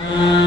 Radha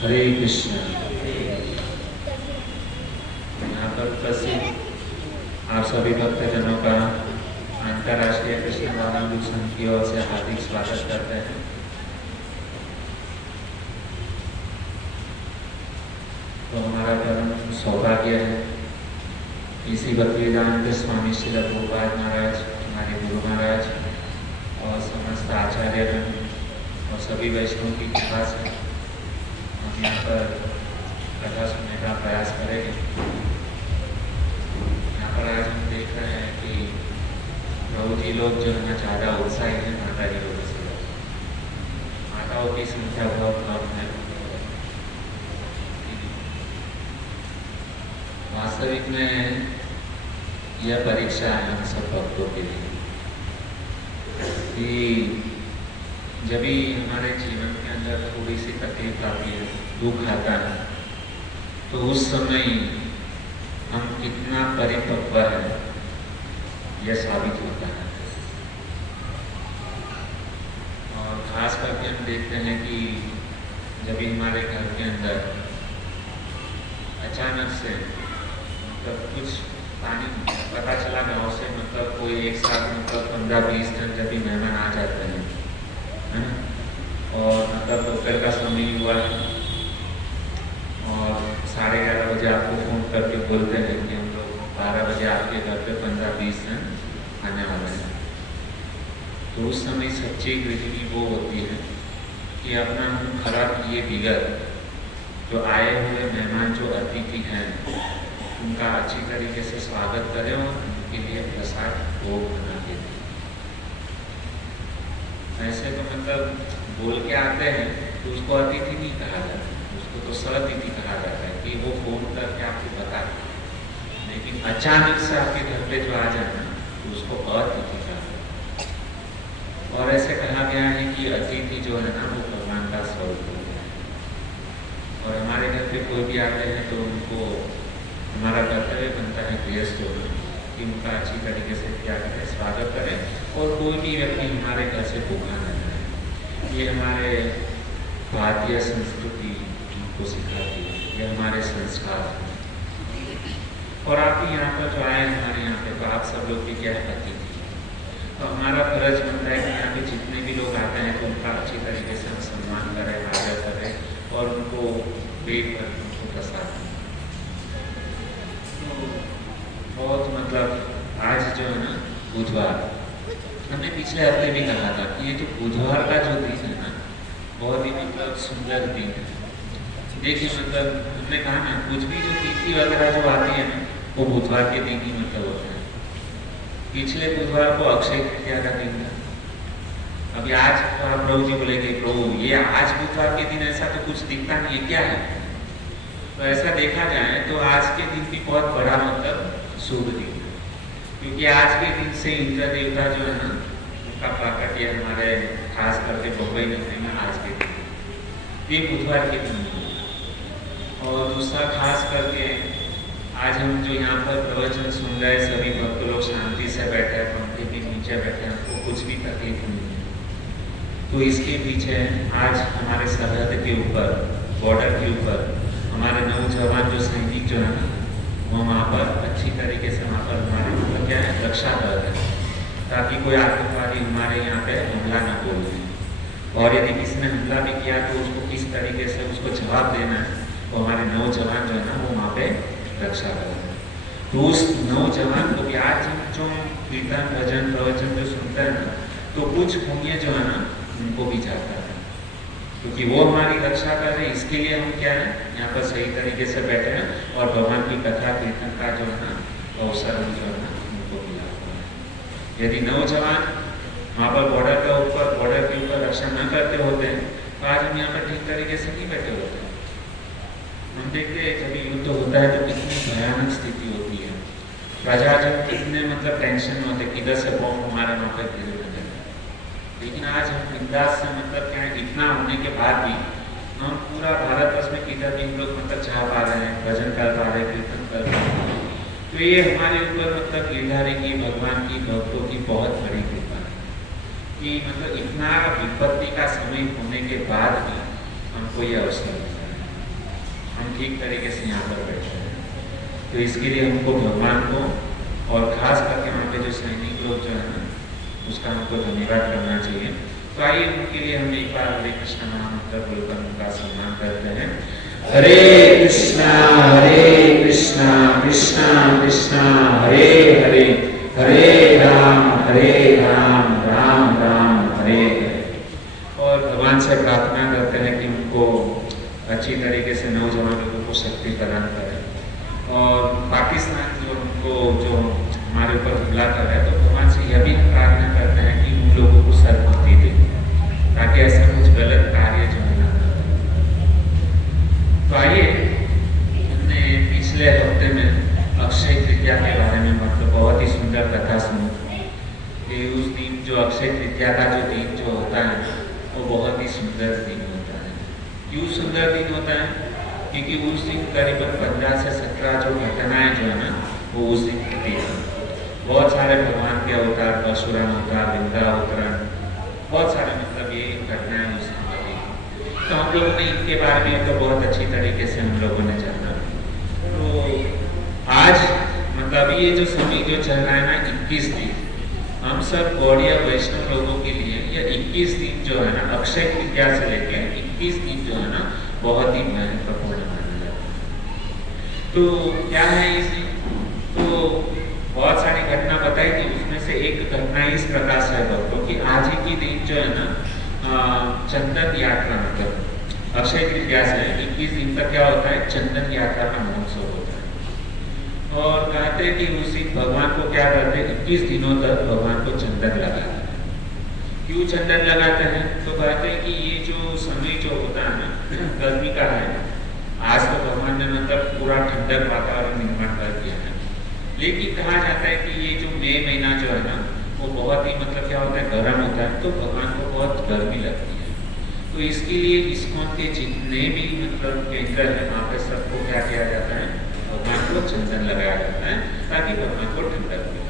हरे कृष्ण। यहाँ पर प्रसिद्ध आप सभी भक्तजनों का अंतर्राष्ट्रीय कृष्ण भावनामृत संघ की ओर से हार्दिक स्वागत करते हैं। हमारा परम सौभाग्य है इसी भक्तिवेदांत स्वामी श्री प्रभुपाद महाराज, हमारे गुरु महाराज और समस्त आचार्यगण और सभी वैष्णव की कृपा से हम यहाँ पर कथा सुनने का प्रयास करेंगे। यहाँ पर आज हम देख रहे हैं कि प्रभु जी लोग जो है ज़्यादा उत्साही हैं माता जी लोगों से। माताओं की संख्या बहुत कम है। वास्तविक में यह परीक्षा है हम सब भक्तों के लिए कि जब भी हमारे जीवन के अंदर थोड़ी सी तकलीफ आती है, दुख आता है, तो उस समय हम कितना परिपक्व है यह साबित होता है। और खास करके हम देखते हैं कि जब भी हमारे घर के अंदर अचानक से मतलब कुछ पानी पता चला गाँव से, मतलब कोई एक साथ मतलब 15-20 जन जब भी मेहमान आ जाते हैं, है ना, और मतलब दोपहर का समय हुआ और 11:30 बजे आपको फ़ोन करके बोलते हैं कि हम लोग 12 बजे आपके घर पे 15-20 जन आने वाले हैं। तो उस समय सच्ची गृहिणी वो होती है कि अपना मुँह खराब किए बिगड़ जो आए हुए मेहमान जो अतिथि हैं उनका अच्छी तरीके से स्वागत करें और उनके लिए प्रसाद भोग बना के दें। ऐसे तो मतलब बोल के आते हैं तो उसको अतिथि नहीं कहा जाता, उसको तो सतिथि कहा जाता है कि वो फोन करके आपको बता दें। लेकिन अचानक से आपके घर पे जो आ जाए ना तो उसको अतिथि कहा जाता है। और ऐसे कहा गया है कि अतिथि जो है ना वो भगवान का स्वरूप हो गया है। और हमारे घर पे कोई भी आते हैं तो उनको हमारा कर्तव्य बनता है गृहस्थ होना कि उनका अच्छी तरीके से क्या करें, स्वागत करें और कोई भी व्यक्ति हमारे घर से भूखा न जाए। ये हमारे भारतीय संस्कृति को सिखाती है, ये हमारे संस्कार हैं। और आप भी यहाँ पर जो आए हमारे यहाँ पे तो आप सब लोग भी क्या है अतिथि। तो हमारा फर्ज बनता है कि यहाँ पे जितने भी लोग आते हैं तो उनका अच्छी तरीके से हम सम्मान करें, आदर करें और उनको पेट भर उनको प्रसाद दें। बहुत मतलब आज जो है ना बुधवार, हमने पिछले हफ्ते भी कहा था कि ये जो बुधवार का जो दिन है ना बहुत ही मतलब सुंदर दिन है। देखिए मतलब हमने कहा ना कुछ भी जो तिथि वगैरह जो आती है ना वो बुधवार के दिन ही मतलब होता है। पिछले बुधवार को अक्षय तृतीया का दिन था। अभी आज तो आप प्रभु जी बोलेंगे प्रभु ये आज बुधवार के दिन ऐसा तो कुछ दिखता नहीं है, क्या है? तो ऐसा देखा जाए तो आज के दिन भी बहुत बड़ा मतलब शुभ दिन है, क्योंकि आज के दिन से इंद्र देवता जो है ना उनका प्राकट्य हमारे खास करके बम्बई नगरी में आज के दिन ये बुधवार के दिन है। और दूसरा खास करके आज हम जो यहाँ पर प्रवचन सुन रहे सभी भक्त लोग शांति से बैठे हैं, पंखे के नीचे बैठे हैं, हमको कुछ भी तकलीफ नहीं है। तो इसके पीछे आज हमारे सरहद के ऊपर, बॉर्डर के ऊपर हमारे नौजवान जो सैनिक जो है ना वो वहाँ पर अच्छी तरीके से वहाँ पर हमारे मतलब क्या है रक्षा कर रहे हैं ताकि कोई आतंकवादी हमारे यहाँ पे हमला ना बोल दे। और यदि किसी ने हमला भी किया तो उसको किस तरीके से उसको जवाब देना है तो हमारे नौजवान जो है ना वो वहाँ पे रक्षा कर रहे हैं। तो उस नौजवान को भी आज जो कीर्तन भजन प्रवचन जो सुनते हैं ना तो कुछ पुण्य जो है ना उनको भी जाता है, क्योंकि वो हमारी रक्षा कर रहे हैं। इसके लिए हम क्या है यहाँ पर सही तरीके से बैठे हैं और भगवान की कथा कीर्तन का जो है ना अवसर जो है ना उनको मिला हुआ है। यदि नौजवान वहाँ पर बॉर्डर के ऊपर रक्षा न करते होते हैं तो आज हम यहाँ पर ठीक तरीके से नहीं बैठे होते। हम देखते हैं जब युद्ध होता है तो कितनी भयानक स्थिति होती है, प्रजाजन कितने मतलब टेंशन में होते, किधर से बॉम्ब हमारे वहाँ पर गिरे होते हैं। लेकिन आज हम बिंदास से मतलब क्या है इतना होने के बाद भी हम पूरा भारतवर्ष में किधर भी हम लोग मतलब चाह पा रहे हैं, भजन कर पा रहे हैं, कीर्तन कर पा रहे हैं। तो ये हमारे ऊपर मतलब गिरधारी की भगवान की भक्तों की बहुत बड़ी कृपा है कि मतलब इतना विपत्ति का समय होने के बाद भी हमको ये अवसर मिला है, हम ठीक तरीके से यहाँ पर बैठे हैं। तो इसके लिए हमको भगवान को और खास करके वहाँ पे जो सैनिक लोग जो है ना उसका हमको धन्यवाद करना चाहिए। तो आइए उनके लिए हम एक बार हरे कृष्ण महामंत्र बोलकर उनका सम्मान करते हैं। हरे कृष्णा कृष्णा कृष्णा हरे हरे, हरे राम राम राम हरे हरे। और भगवान से प्रार्थना करते हैं कि उनको अच्छी तरीके से नौजवानों को शक्ति प्रदान करें। और पाकिस्तान जो उनको जो हमारे ऊपर हमला कर रहा है, तो भगवान से यह भी प्रार्थना करते हैं कि उन लोगों को सद्बुद्धि दे, ताकि ऐसा कुछ गलत कार्य जो है ना। तो आइए, हमने पिछले हफ्ते में अक्षय तृतीया के बारे में मतलब बहुत ही सुंदर कथा सुनी कि उस दिन जो अक्षय तृतीया का जो दिन जो होता है वो बहुत ही सुंदर दिन होता है। क्यों सुंदर दिन होता है? क्योंकि उस दिन करीबन 15 से 17 जो घटनाएं जो है ना वो उस दिन होती है। बहुत सारे भगवान के अवतार, परशुराम अवतार, विंध्यावतरण, बहुत सारे मतलब ये घटनाएं उस दिन होती है। तो हम लोगों ने इनके बारे में तो बहुत अच्छी तरीके से हम लोगों ने जाना। तो आज मतलब ये जो समय जो चल रहा है ना 21 दिन, हम सब गौड़ीय वैष्णव लोगों के लिए यह 21 दिन जो है ना अक्षय तृतीया से लेकर 21 दिन जो है ना बहुत ही महत्वपूर्ण माना जाता है। तो क्या है इस दिन? तो बहुत सारी घटना बताई थी, उसमें से एक घटना इस प्रकार से है भक्तों कि आज ही के दिन जो है ना चंदन यात्रा मतलब अक्षय तृतीया से 21 दिन तक क्या होता है, चंदन यात्रा का महोत्सव होता है। और कहते हैं कि उस दिन भगवान को क्या करते हैं, 21 दिनों तक भगवान को चंदन लगाते हैं। क्यों चंदन लगाते हैं? तो कहते हैं कि ये जो समय जो होता है ना गर्मी का है, आज तो भगवान ने मतलब पूरा ठंडक वातावरण निर्माण कर दिया है, लेकिन कहा जाता है कि ये जो मई महीना जो है ना वो बहुत ही मतलब क्या होता है, गर्म होता है, तो भगवान को बहुत गर्मी लगती है। तो इसके लिए इस्कॉन के जितने भी मतलब केंद्र है वहाँ पे सबको क्या किया जाता है, भगवान को चंदन लगाया जाता है ताकि भगवान को ठंडक मिले।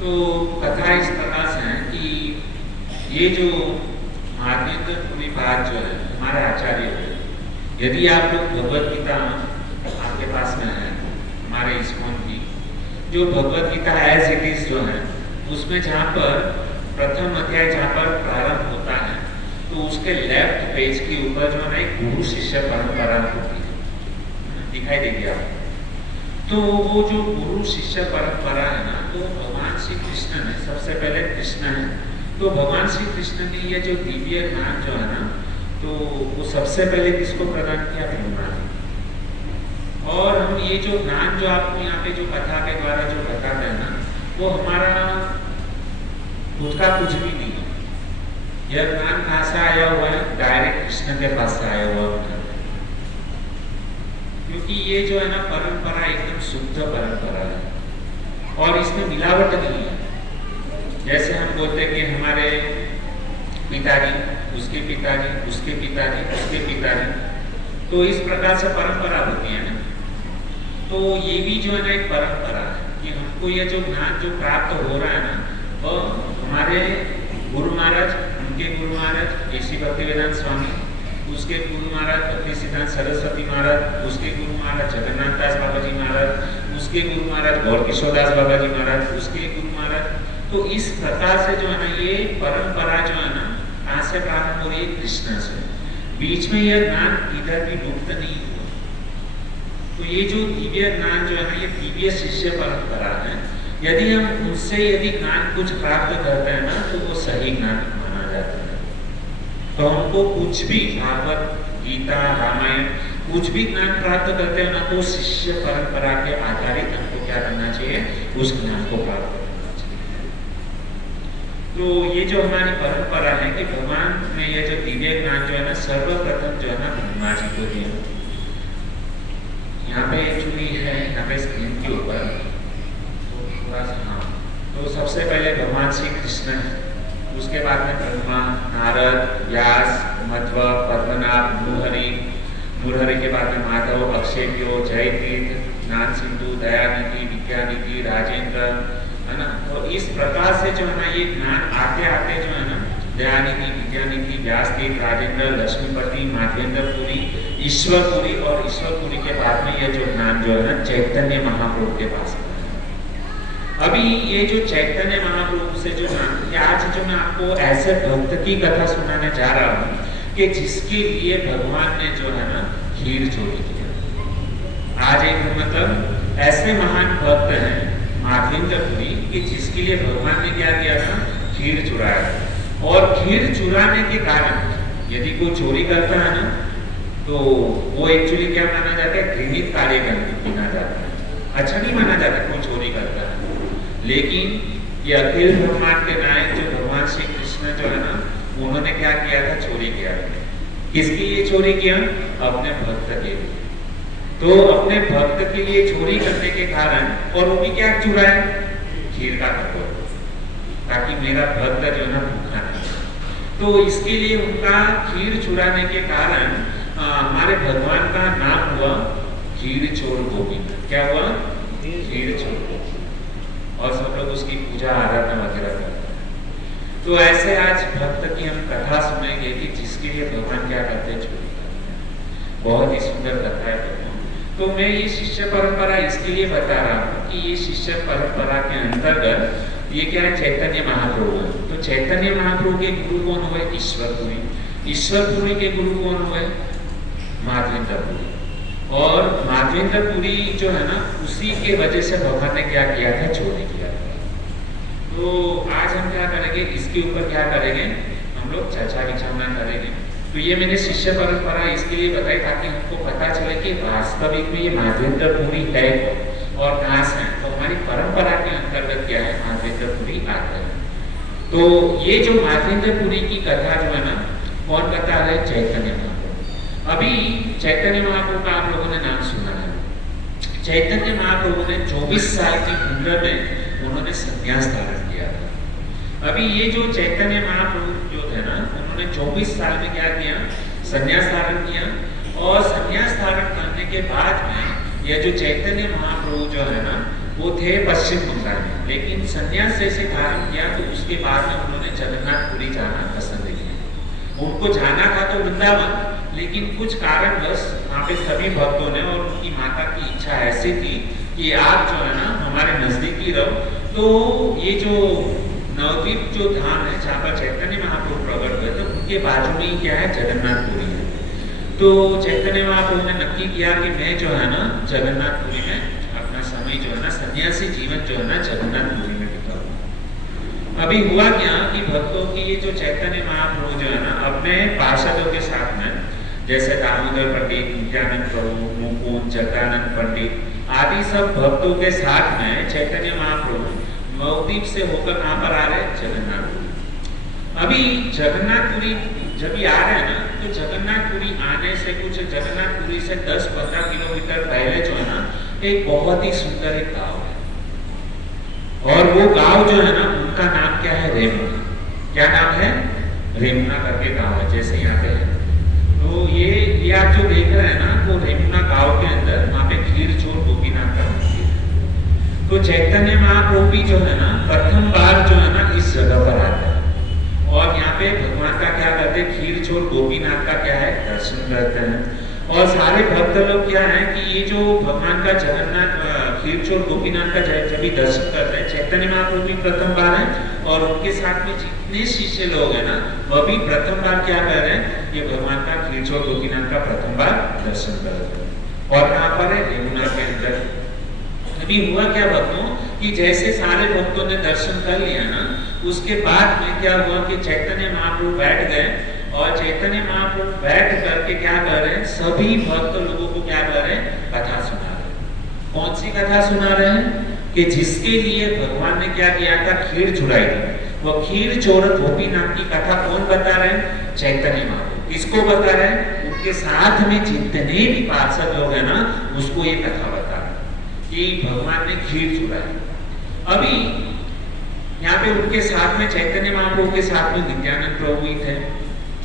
तो कथा इस प्रकार से है कि ये जो माध्यम पूरी बात जो है हमारे आचार्य है, यदि आप लोग भगवद गीता आपके पास में है हमारे इस्कॉन की, जो Bhagavad Gita as it is जो है उसमें जहाँ पर प्रथम अध्याय जहाँ पर प्रारंभ होता है, तो उसके लेफ्ट पेज के ऊपर जो है एक गुरु शिष्य परंपरा होती है, दिखाई देगी आपको। तो वो जो गुरु शिष्य परंपरा है ना, तो भगवान श्री कृष्ण ने सबसे पहले कृष्ण है, तो भगवान श्री कृष्ण ने ये जो दिव्य ज्ञान जो है ना, तो वो सबसे पहले किसको प्रदान किया, ब्रह्मा ने। और हम ये जो ज्ञान जो आपको यहाँ पे जो कथा के द्वारा जो बताते हैं ना, वो हमारा खुद का कुछ भी नहीं है। यह ज्ञान कहाँ से आया हुआ है, डायरेक्ट कृष्ण के पास से आया हुआ है। क्योंकि ये जो है ना परंपरा एकदम शुद्ध परंपरा है और इसमें मिलावट नहीं है। जैसे हम बोलते हैं कि हमारे पिताजी, उसके पिताजी, उसके पिताजी, उसके पिताजी, तो इस प्रकार से परंपरा होती है ना। तो ये भी जो है ना एक परंपरा है कि हमको ये जो ज्ञान जो प्राप्त हो रहा है ना, वो हमारे गुरु महाराज, उनके गुरु महाराज ऋषि भक्तिवेदांत स्वामी, उसके गुरु महाराज भक्ति सिद्धांत सरस्वती महाराज, उसके गुरु महाराज जगन्नाथ दास बाबा जी महाराज, उसके गुरु महाराज गौर किशोर दास बाबा जी महाराज, उसके गुरु महाराज। तो इस प्रकार से जो है ना ये परंपरा जो है ना कहाँ से प्रारंभ हो रही है, कृष्ण से। बीच में यह ज्ञान इधर भी लुप्त नहीं हुआ। तो ये जो दिव्य ज्ञान जो है ना, ये दिव्य शिष्य परंपरा है। यदि हम उनसे यदि ज्ञान कुछ प्राप्त करते हैं ना, तो वो सही ज्ञान माना जाता है। तो हमको कुछ भी भागवत गीता रामायण कुछ भी ज्ञान प्राप्त करते हैं ना, तो शिष्य परंपरा के आधारित हमको क्या करना चाहिए, उस ज्ञान को प्राप्त करना चाहिए। तो ये जो हमारी परंपरा है कि भगवान ने ये जो दिव्य ज्ञान जो है ना सर्वप्रथम जो है ना ब्रह्मा जी को दिया। यहाँ पे एक्चुअली है, यहाँ पे स्क्रीन के ऊपर तो थोड़ा सा, हाँ, तो सबसे पहले भगवान श्री कृष्ण है, उसके बाद में ब्रह्मा, नारद, व्यास, मध्व, पद्मनाभ, मुरहरि के बाद में माधव, अक्षेप्यो, जयतीर्थ, ज्ञान सिंधु, दयानिधि, विद्यानिधि, राजेंद्र, है ना। तो इस प्रकार से जो है ना ये ज्ञान आते आते जो है ना दयानिधि, विद्यानिधि, व्यासतीर्थ, राजेंद्र, लक्ष्मीपति, माध्येंद्रपुरी, ईश्वरपुरी, और ईश्वरपुरी के बाद में ये जो ज्ञान जो है ना चैतन्य महाप्रभु के पास में। अभी ये जो चैतन्य महाप्रभु से जो ज्ञान, आज जो मैं आपको ऐसे भक्त की कथा सुनाने जा रहा हूँ कि जिसके लिए भगवान ने जो है ना खीर चोरी किया। आज एक मतलब ऐसे महान भक्त हैं माधवेंद्रपुरी कि जिसके लिए भगवान ने क्या किया था, खीर चुराया। और खीर चुराने के कारण यदि कोई चोरी करता है ना तो वो एक्चुअली क्या माना जाता है, घृणित कार्य माना जाता है, अच्छा नहीं माना जाता कोई चोरी करता है। लेकिन ये अखिल ब्रह्मांड के नायक जो भगवान श्री कृष्ण जो है ना, उन्होंने क्या किया था, चोरी किया। किसके लिए चोरी किया, अपने भक्त के लिए। तो अपने भक्त के लिए चोरी करने के कारण, और वो भी क्या चुराया, खीर का कटोरा, ताकि मेरा भक्त जो है ना भूखा नहीं। तो इसके लिए उनका खीर चुराने के कारण हमारे भगवान का नाम हुआ खीर चोर गोविंद। क्या हुआ, खीर चोर गोविंद। और सब लोग उसकी पूजा आराधना वगैरह करते हैं। तो ऐसे आज भक्त की हम कथा सुनेंगे कि जिसके लिए भगवान क्या करते हैं, चोरी करते हैं। बहुत ही सुंदर कथा है। तो मैं ये शिष्य परंपरा इसके लिए बता रहा हूँ कि ये शिष्य परंपरा के अंतर्गत ये क्या है, चैतन्य महाप्रभु है। तो चैतन्य महाप्रभु के गुरु कौन हुए, ईश्वरपुरी। ईश्वरपुरी के गुरु कौन हुए, माधवेंद्रपुरी। और माधवेंद्रपुरी जो है ना, उसी के वजह से भगवान ने क्या किया था, चोरी किया था। तो आज हम क्या करेंगे, इसके ऊपर क्या करेंगे, हम लोग चर्चा विचारना करेंगे। तो ये मैंने शिष्य परंपरा इसके लिए बताई ताकि हमको पता चले कि वास्तविक में ये माधवेंद्रपुरी है और कहाँ से है। तो हमारी परंपरा के अंतर्गत क्या है, माधवेंद्रपुरी आता है। तो ये जो माधवेंद्रपुरी की कथा जो है ना, कौन बता रहे, चैतन्य महाप्रभु। अभी चैतन्य महाप्रभु का आप लोगों ने नाम सुना है। चैतन्य महाप्रभु ने 24 साल की उम्र में उन्होंने संन्यास धारण किया था। अभी ये जो चैतन्य महाप्रभु जो थे ना, उन्होंने 24 साल में क्या किया, संन्यास धारण किया। और संन्यास धारण करने के बाद में यह जो चैतन्य महाप्रभु जो है ना, वो थे पश्चिम बंगाल में। लेकिन संन्यास जैसे धारण किया तो उसके बाद में उन्होंने जगन्नाथपुरी जाना पसंद किया। उनको जाना था तो वृंदावन, लेकिन कुछ कारणवश वहाँ पे सभी भक्तों ने, और उनकी माता की इच्छा ऐसी थी कि आप जो है ना हमारे नजदीकी रहो। तो ये जो नवद्वीप जो धाम है जहाँ पर चैतन्य महाप्रभु प्रकट हुए, तो उनके बाजू में ही क्या है, जगन्नाथपुरी है। तो चैतन्य महाप्रभु ने नक्की किया कि मैं जो है ना जगन्नाथपुरी में अपना समय जो है ना, सन्यासी जीवन जो है ना, जगन्नाथपुरी में बिताऊंगा। अभी हुआ क्या कि भक्तों की ये जो चैतन्य महाप्रभु जो है ना, अपने पार्षदों के साथ में, जैसे दामोदर पंडित, नित्यानंद प्रभु, मुकुंद, जगदानंद पंडित आदि सब भक्तों के साथ में चैतन्य महाप्रभु नवद्वीप से होकर कहाँ पर आ रहे, जगन्नाथपुरी। अभी जगन्नाथपुरी जब ये आ रहे हैं ना, तो जगन्नाथपुरी आने से कुछ, जगन्नाथपुरी से 10-15 किलोमीटर पहले जो है ना, एक बहुत ही सुंदर एक गाँव है। और वो गाँव जो है ना, उनका नाम क्या है, रेमुना। क्या नाम है, रेमुना करके गाँव है, जैसे यहाँ पे है। तो ये आप जो देख रहे हैं ना, वो रेमुना गाँव के अंदर वहाँ पे खीर चोर गोपीनाथ का मंदिर है। तो चैतन्य महाप्रभु जो है ना, प्रथम बार जो है ना इस जगह पर आते हैं। और यहाँ पे भगवान का क्या करते हैं, खीर चोर गोपीनाथ का क्या है, दर्शन करते हैं। और सारे भक्त लोग क्या है कि ये जो भगवान का जगन्नाथ खीर चोर गोपीनाथ का जब भी दर्शन करते हैं, चैतन्य महाप्रभु भी प्रथम बार है, और उनके साथ में जितने शिष्य लोग हैं ना, वह भी प्रथम बार क्या कर रहे हैं, ये भगवान का खीर चोर गोपीनाथ का प्रथम बार दर्शन कर रहे हैं। और कहाँ पर है, यमुना के अंदर। अभी हुआ क्या भक्तों कि जैसे सारे भक्तों ने दर्शन कर लिया ना, उसके बाद में क्या हुआ कि चैतन्य महाप्रभु बैठ गए। और चैतन्य महाप्रभु बैठ करके क्या कर रहे हैं, सभी भक्त लोगों को क्या कर रहे हैं, कथा सुना रहे हैं। कौन सी कथा सुना रहे हैं, कि जिसके लिए भगवान ने क्या किया था, खीर चुराई थी। वो खीर चोर गोपीनाथ की कथा कौन बता रहे हैं, चैतन्य महाप्रभु। किसको बता रहे हैं, उनके साथ में जितने भी पार्षद लोग हैं ना, उसको ये कथा बता रहे हैं कि भगवान ने खीर चुराई। अभी यहाँ पे उनके साथ में चैतन्य महाप्रभु के साथ में नित्यानंद प्रभु ही थे।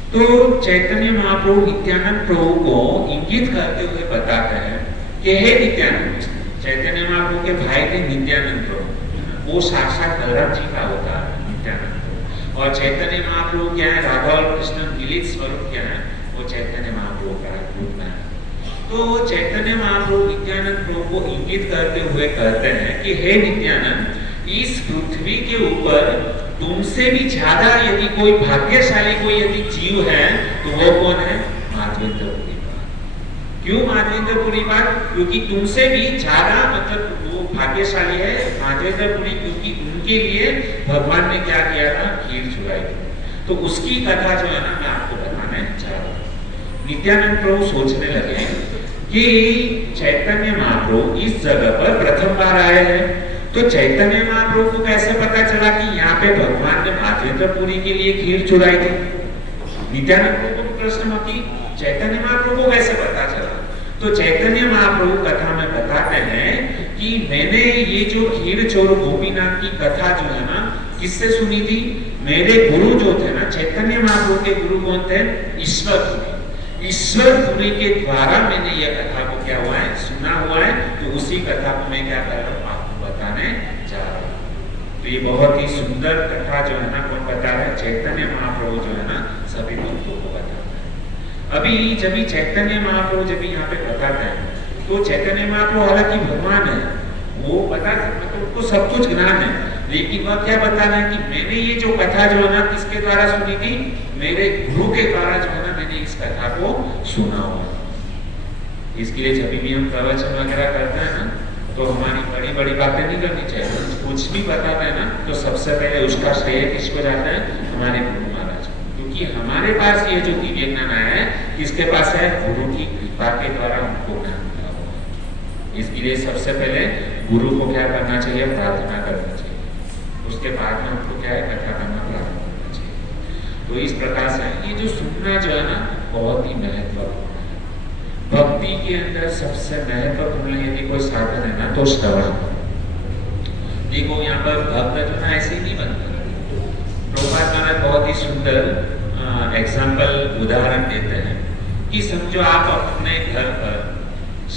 तो चैतन्य महाप्रभु नित्यानंद प्रभु को इंगित करते हुए बताते हैं कि हे नित्यानंद, चैतन्य महाप्रभु के भाई थे नित्यानंद प्रभु, वो साक्षात बलराम जी का अवतार है नित्यानंद प्रभु। और चैतन्य महाप्रभु क्या है, राधा और कृष्ण मिलित स्वरूप क्या है, वो चैतन्य महाप्रभु का रूप है। तो चैतन्य महाप्रभु नित्यानंद प्रभु को इंगित करते हुए कहते हैं कि हे नित्यानंद, इस पृथ्वी के ऊपर तुमसे भी ज्यादा यदि कोई भाग्यशाली कोई यदि जीव है तो वो कौन है? माधवेंद्रपुरी पाद। क्यों माधवेंद्रपुरी पाद? क्योंकि तुमसे भी ज्यादा मतलब वो भाग्यशाली है माधवेंद्रपुरी, क्योंकि उनके लिए भगवान ने क्या किया था? खीर चुराई। तो उसकी कथा जो है ना मैं आपको बताने चाह रहा हूँ। नित्यानंद प्रभु सोचने लगे कि चैतन्य महाप्रभु इस जगह पर प्रथम बार आए हैं, तो चैतन्य महाप्रभु को कैसे पता चला कि यहाँ पे भगवान ने माधवेंद्रपुरी के लिए खीर चुराई थी? नित्यानंद प्रभु को प्रश्न होती चैतन्य महाप्रभु को कैसे पता चला? तो चैतन्य महाप्रभु कथा में बताते हैं कि मैंने ये जो खीर चोर गोपीनाथ की कथा जो है ना किससे सुनी थी? मेरे गुरु जो थे ना, चैतन्य महाप्रभु के गुरु कौन थे? ईश्वरपुरी। ईश्वरपुरी के द्वारा मैंने ये कथा को क्या हुआ है? सुना हुआ है। तो उसी कथा को मैं क्या कर रहा हूँ? आपको बताने जा रहा हूँ। तो ये बहुत ही सुंदर कथा जो है ना कौन बता रहा है? चैतन्य महाप्रभु जो है ना सभी भक्तों को बताते हैं। अभी जब चैतन्य महाप्रभु जब यहाँ पे बताते हैं तो चैतन्य महाप्रभु हालांकि भगवान है, वो बता मतलब उनको सब कुछ ज्ञान है, लेकिन वह क्या बता रहा है कि मैंने ये जो कथा जो है ना किसके द्वारा सुनी थी? मेरे गुरु के द्वारा जो है ना मैंने इस कथा को सुना हुआ। इसके लिए जब भी हम प्रवचन वगैरह करते हैं ना तो हमारी बड़ी बड़ी बातें नहीं करनी चाहिए। कुछ भी बताते हैं ना तो सबसे पहले उसका श्रेय किसको जाता है? हमारे गुरु महाराज को, क्योंकि हमारे पास ये जो दिव्य ज्ञान आया है किसके पास है? गुरु की कृपा के द्वारा हमको ज्ञान मिला हुआ। इसके लिए सबसे पहले गुरु को क्या करना चाहिए? प्रार्थना करना चाहिए। उसके बाद में हमको क्या है? कथा करना प्रारंभ करना चाहिए। तो इस प्रकार से ये जो सुनना जो है ना बहुत ही महत्वपूर्ण है। भक्ति के अंदर सबसे महत्वपूर्ण यदि कोई साधन है ना तो श्रवण। देखो यहाँ पर भक्त जो ना ऐसे ही नहीं बनता। प्रभुपाद महाराज बहुत ही सुंदर एग्जाम्पल उदाहरण देते हैं कि समझो आप अपने घर पर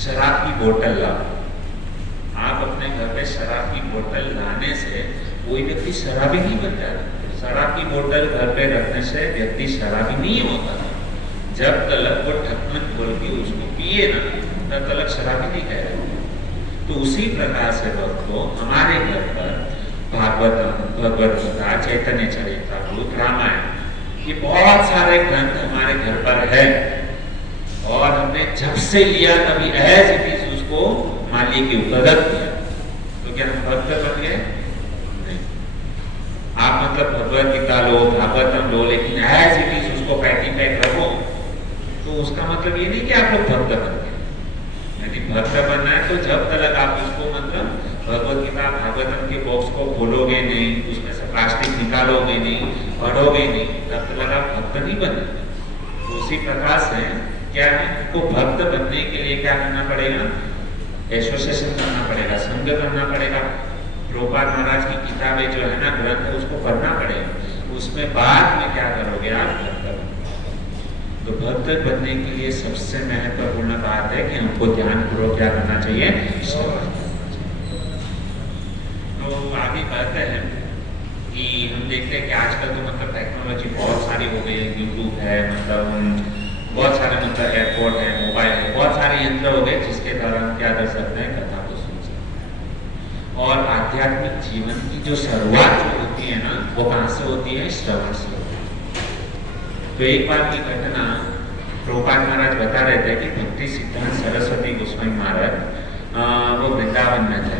शराब की बोतल लाओ। आप अपने घर पे शराब की बोतल लाने से कोई व्यक्ति शराबी नहीं बनता। शराब की बोतल घर पे रखने से व्यक्ति शराबी नहीं होता। जब तक वो ढक्कन खोल के उसको पिए ना तब तक शराबी नहीं कह। तो उसी प्रकार से भक्तों हमारे घर पर भागवतम, भगवत गीता, चैतन्य चरितामृत, रामायण ये बहुत सारे ग्रंथ हमारे घर पर है और हमने जब से लिया तभी एज इट इज उसको मालिक के उपलब्ध किया। तो क्या हम भक्त बन गए? नहीं। आप मतलब भगवत गीता लो, भागवतम लो, लेकिन एज इट इज उसको पैकिंग पैक रखो तो उसका मतलब ये नहीं कि आप लोग भक्त बन गए। यदि भक्त बनना है तो जब तक आप उसको मतलब भगवत गीता भागवतम के बॉक्स को खोलोगे नहीं, उसमें से प्लास्टिक निकालोगे नहीं, पढ़ोगे नहीं, तब तक आप भक्त नहीं बने। तो उसी प्रकार से क्या है? को भक्त बनने के लिए क्या करना पड़ेगा? एसोसिएशन करना पड़ेगा, संघ करना पड़ेगा। प्रभुपाद महाराज की किताबें जो है ना ग्रंथ उसको पढ़ना पड़ेगा। उसमें बाद में क्या करोगे? आप भक्त बनोगे। तो भक्त बनने के लिए सबसे महत्वपूर्ण बात है कि हमको ध्यान पूर्वक क्या करना चाहिए? श्रवण करना चाहिए। तो आगे बढ़ते हैं कि हम देखते हैं कि आजकल तो मतलब टेक्नोलॉजी बहुत सारी हो गई है। यूट्यूब है, मतलब बहुत सारे मतलब एयरपोर्ट है, मोबाइल है, बहुत सारे यंत्र हो गए जिसके द्वारा हम क्या कर सकते हैं? कथा को सुन सकते हैं। और आध्यात्मिक जीवन की जो शुरुआत जो होती है ना वो कहाँ से होती है? श्रवण से। तो एक बार की घटना प्रभुपाद महाराज बता रहे थे कि भक्ति सिद्धांत सरस्वती गोस्वामी महाराज वो वृंदावन में थे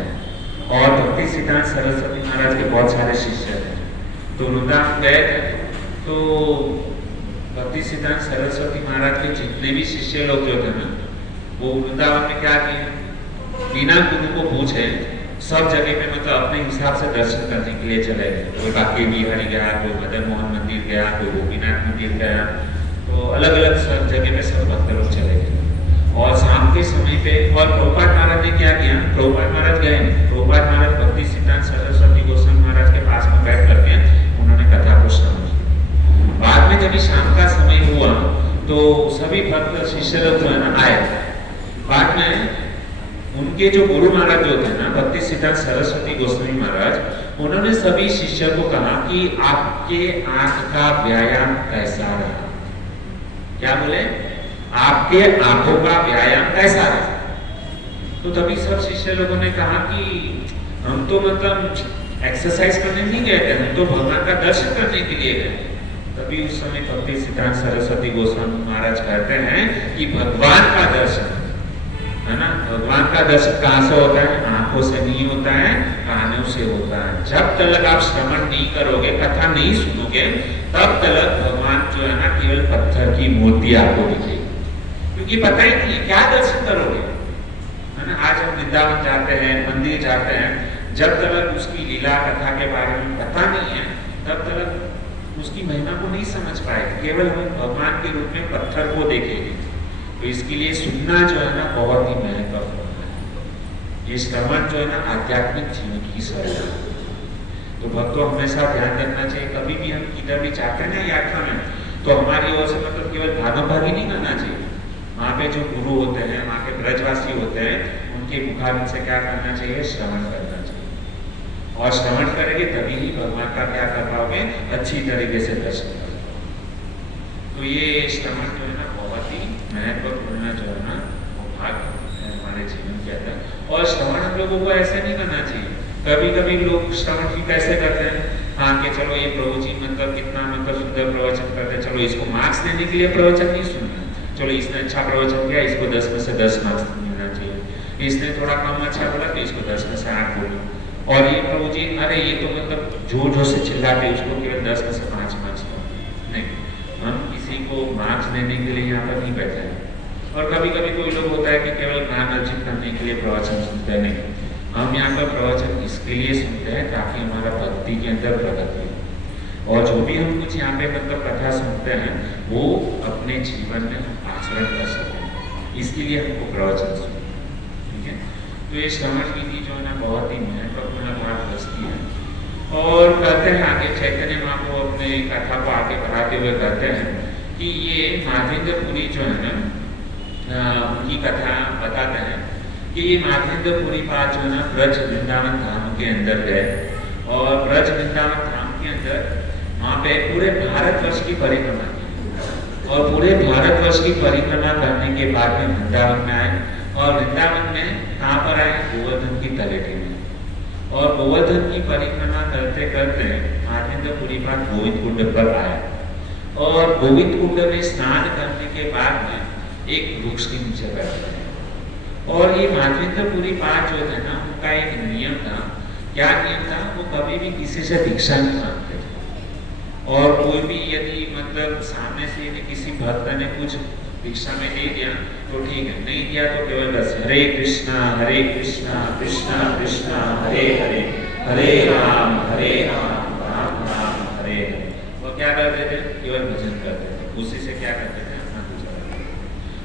और भक्ति सिद्धांत सरस्वती महाराज के बहुत सारे शिष्य थे। तो वृंदावन गए थे तो भक्ति सिद्धांत सरस्वती महाराज के जितने भी शिष्य लोग जो थे ना वो वृंदावन में क्या किए? बिना गुरु को पूछे सब जगह पे मतलब अपने हिसाब से दर्शन करने के लिए चले गए। कोई बाकी बिहारी गया, कोई मदन मोहन मंदिर गया, कोई गोपीनाथ मंदिर गया, तो अलग अलग सब जगह पे सब भक्त लोग चले गए। और शाम के समय पे और प्रभुपाद महाराज ने क्या किया? प्रभुपाद महाराज गए नहीं, प्रभुपाद महाराज भक्ति सिद्धांत सरस्वती गोस्वामी महाराज के पास में बैठ करके उन्होंने कथा को श्रवण किया। बाद में जब शाम का समय हुआ तो सभी भक्त शिष्य लोग जो है ना आए। बाद में उनके जो गुरु महाराज जो थे ना भक्ति सिद्धांत सरस्वती गोस्वामी महाराज, उन्होंने सभी शिष्य को कहा कि आपके आंख का व्यायाम कैसा रहा? क्या बोले? आपके आंखों का व्यायाम कैसा रहा? तो तभी सब शिष्य लोगों ने कहा कि हम तो मतलब एक्सरसाइज करने नहीं गए थे, हम तो भगवान का दर्शन करने के लिए गए। तभी उस समय भक्ति सिद्धांत सरस्वती गोस्वामी महाराज कहते हैं कि भगवान का दर्शन, है ना, भगवान का दर्शन कहाँ से होता है? आंखों से नहीं होता है, कानों से होता है। जब तक आप श्रवण नहीं करोगे, कथा नहीं सुनोगे, तब तक भगवान जो है ना केवल पत्थर की मूर्ति आपको दिखेगी, क्योंकि पता ही नहीं है क्या दर्शन करोगे, है ना। आज हम वृंदावन जाते हैं, मंदिर जाते हैं, जब तक उसकी लीला कथा के बारे में पता नहीं है, तब तक उसकी महिमा को नहीं समझ पाए, केवल हम भगवान के रूप में पत्थर को देखेंगे। तो इसके लिए सुनना जो है ना बहुत ही महत्वपूर्ण है। ये श्रवण जो है ना आध्यात्मिक जीवन की सहायता। तो भक्तों हमेशा ध्यान रखना चाहिए, कभी भी हम किधर भी जाते हैं ना यात्रा में, तो हमारी ओर से मतलब केवल भागम-भागी नहीं करना चाहिए। वहाँ पे जो गुरु होते हैं, वहाँ के ब्रजवासी होते हैं, उनके मुखारबिंद से क्या करना चाहिए? श्रवण करना चाहिए। और श्रवण करेंगे तभी ही भगवान का क्या कर पाओगे? अच्छी तरीके से दर्शन कर पाओगे। तो ये श्रवण जो है ना बहुत ही महत्वपूर्ण जो है ना वो भाग है हमारे जीवन के अंदर। और श्रवण हम लोगों को ऐसे नहीं करना चाहिए। कभी कभी लोग श्रवण भी कैसे करते हैं, हाँ कि चलो ये प्रभु जी मतलब कितना मतलब सुंदर प्रवचन करते हैं, चलो इसको मार्क्स देने के लिए प्रवचन नहीं सुनना, चलो इसने अच्छा प्रवचन किया, इसको 10 में से 10 मार्क्स मिलना चाहिए, इसने थोड़ा कम अच्छा बोला तो इसको 10 में से 8 बोलो। और ये प्रभु जी अरे ये तो मतलब जोर जोर से चिल्लाते, उसको केवल 10 में से 5 मार्क्स दो। नहीं, हम किसी को मार्क्स देने के लिए यहाँ पर नहीं बैठे हैं। और कभी कभी कोई लोग होता है कि केवल ज्ञान अर्जित करने के लिए प्रवचन सुनते हैं, नहीं, हम यहाँ पर प्रवचन इसके लिए सुनते हैं ताकि हमारा भक्ति के अंदर प्रगति हो, और जो भी हम कुछ यहाँ पे मतलब कथा सुनते हैं वो अपने जीवन में हम आचरण कर सकें, इसके लिए हमको प्रवचन सुनते हैं। ठीक है, तो ये श्रवण विधि जो है ना बहुत ही महत्वपूर्ण भाग बचती है। और कहते हैं आगे चैतन्य महाप्रभु अपने कथा को आगे बढ़ाते हुए कहते हैं कि ये माधवेंद्रपुरी जो है ना उनकी कथा बताते हैं कि ये माधवेंद्रपुरी पाठ जो है ना ब्रज वृंदावन धाम के अंदर गए, और ब्रज वृंदावन धाम के अंदर वहाँ पे पूरे भारतवर्ष की परिक्रमा की, और पूरे भारतवर्ष की परिक्रमा करने के बाद में वृंदावन में आए, और वृंदावन में कहाँ पर आए? गोवर्धन की तलेटी में। और गोवर्धन की परिक्रमा करते करते माधवेंद्रपुरी पाठ गोविंद कुंड पर आए, और गोविंद कुंड में स्नान करने के बाद में एक वृक्ष के नीचे बैठे। और ये माधवेंद्रपुरी पाठ जो है ना उनका एक नियम था, क्या नियम था? वो कभी भी किसी से भिक्षा नहीं मांगते थे, और कोई भी यदि मतलब सामने से यदि किसी भक्त ने कुछ भिक्षा में दे दिया तो ठीक है, नहीं दिया तो केवल बस हरे कृष्णा कृष्णा कृष्णा हरे हरे, हरे राम राम राम हरे हरे। वो क्या करते थे? केवल भजन करते थे, उसी से क्या करते थे? अपना गुजारा।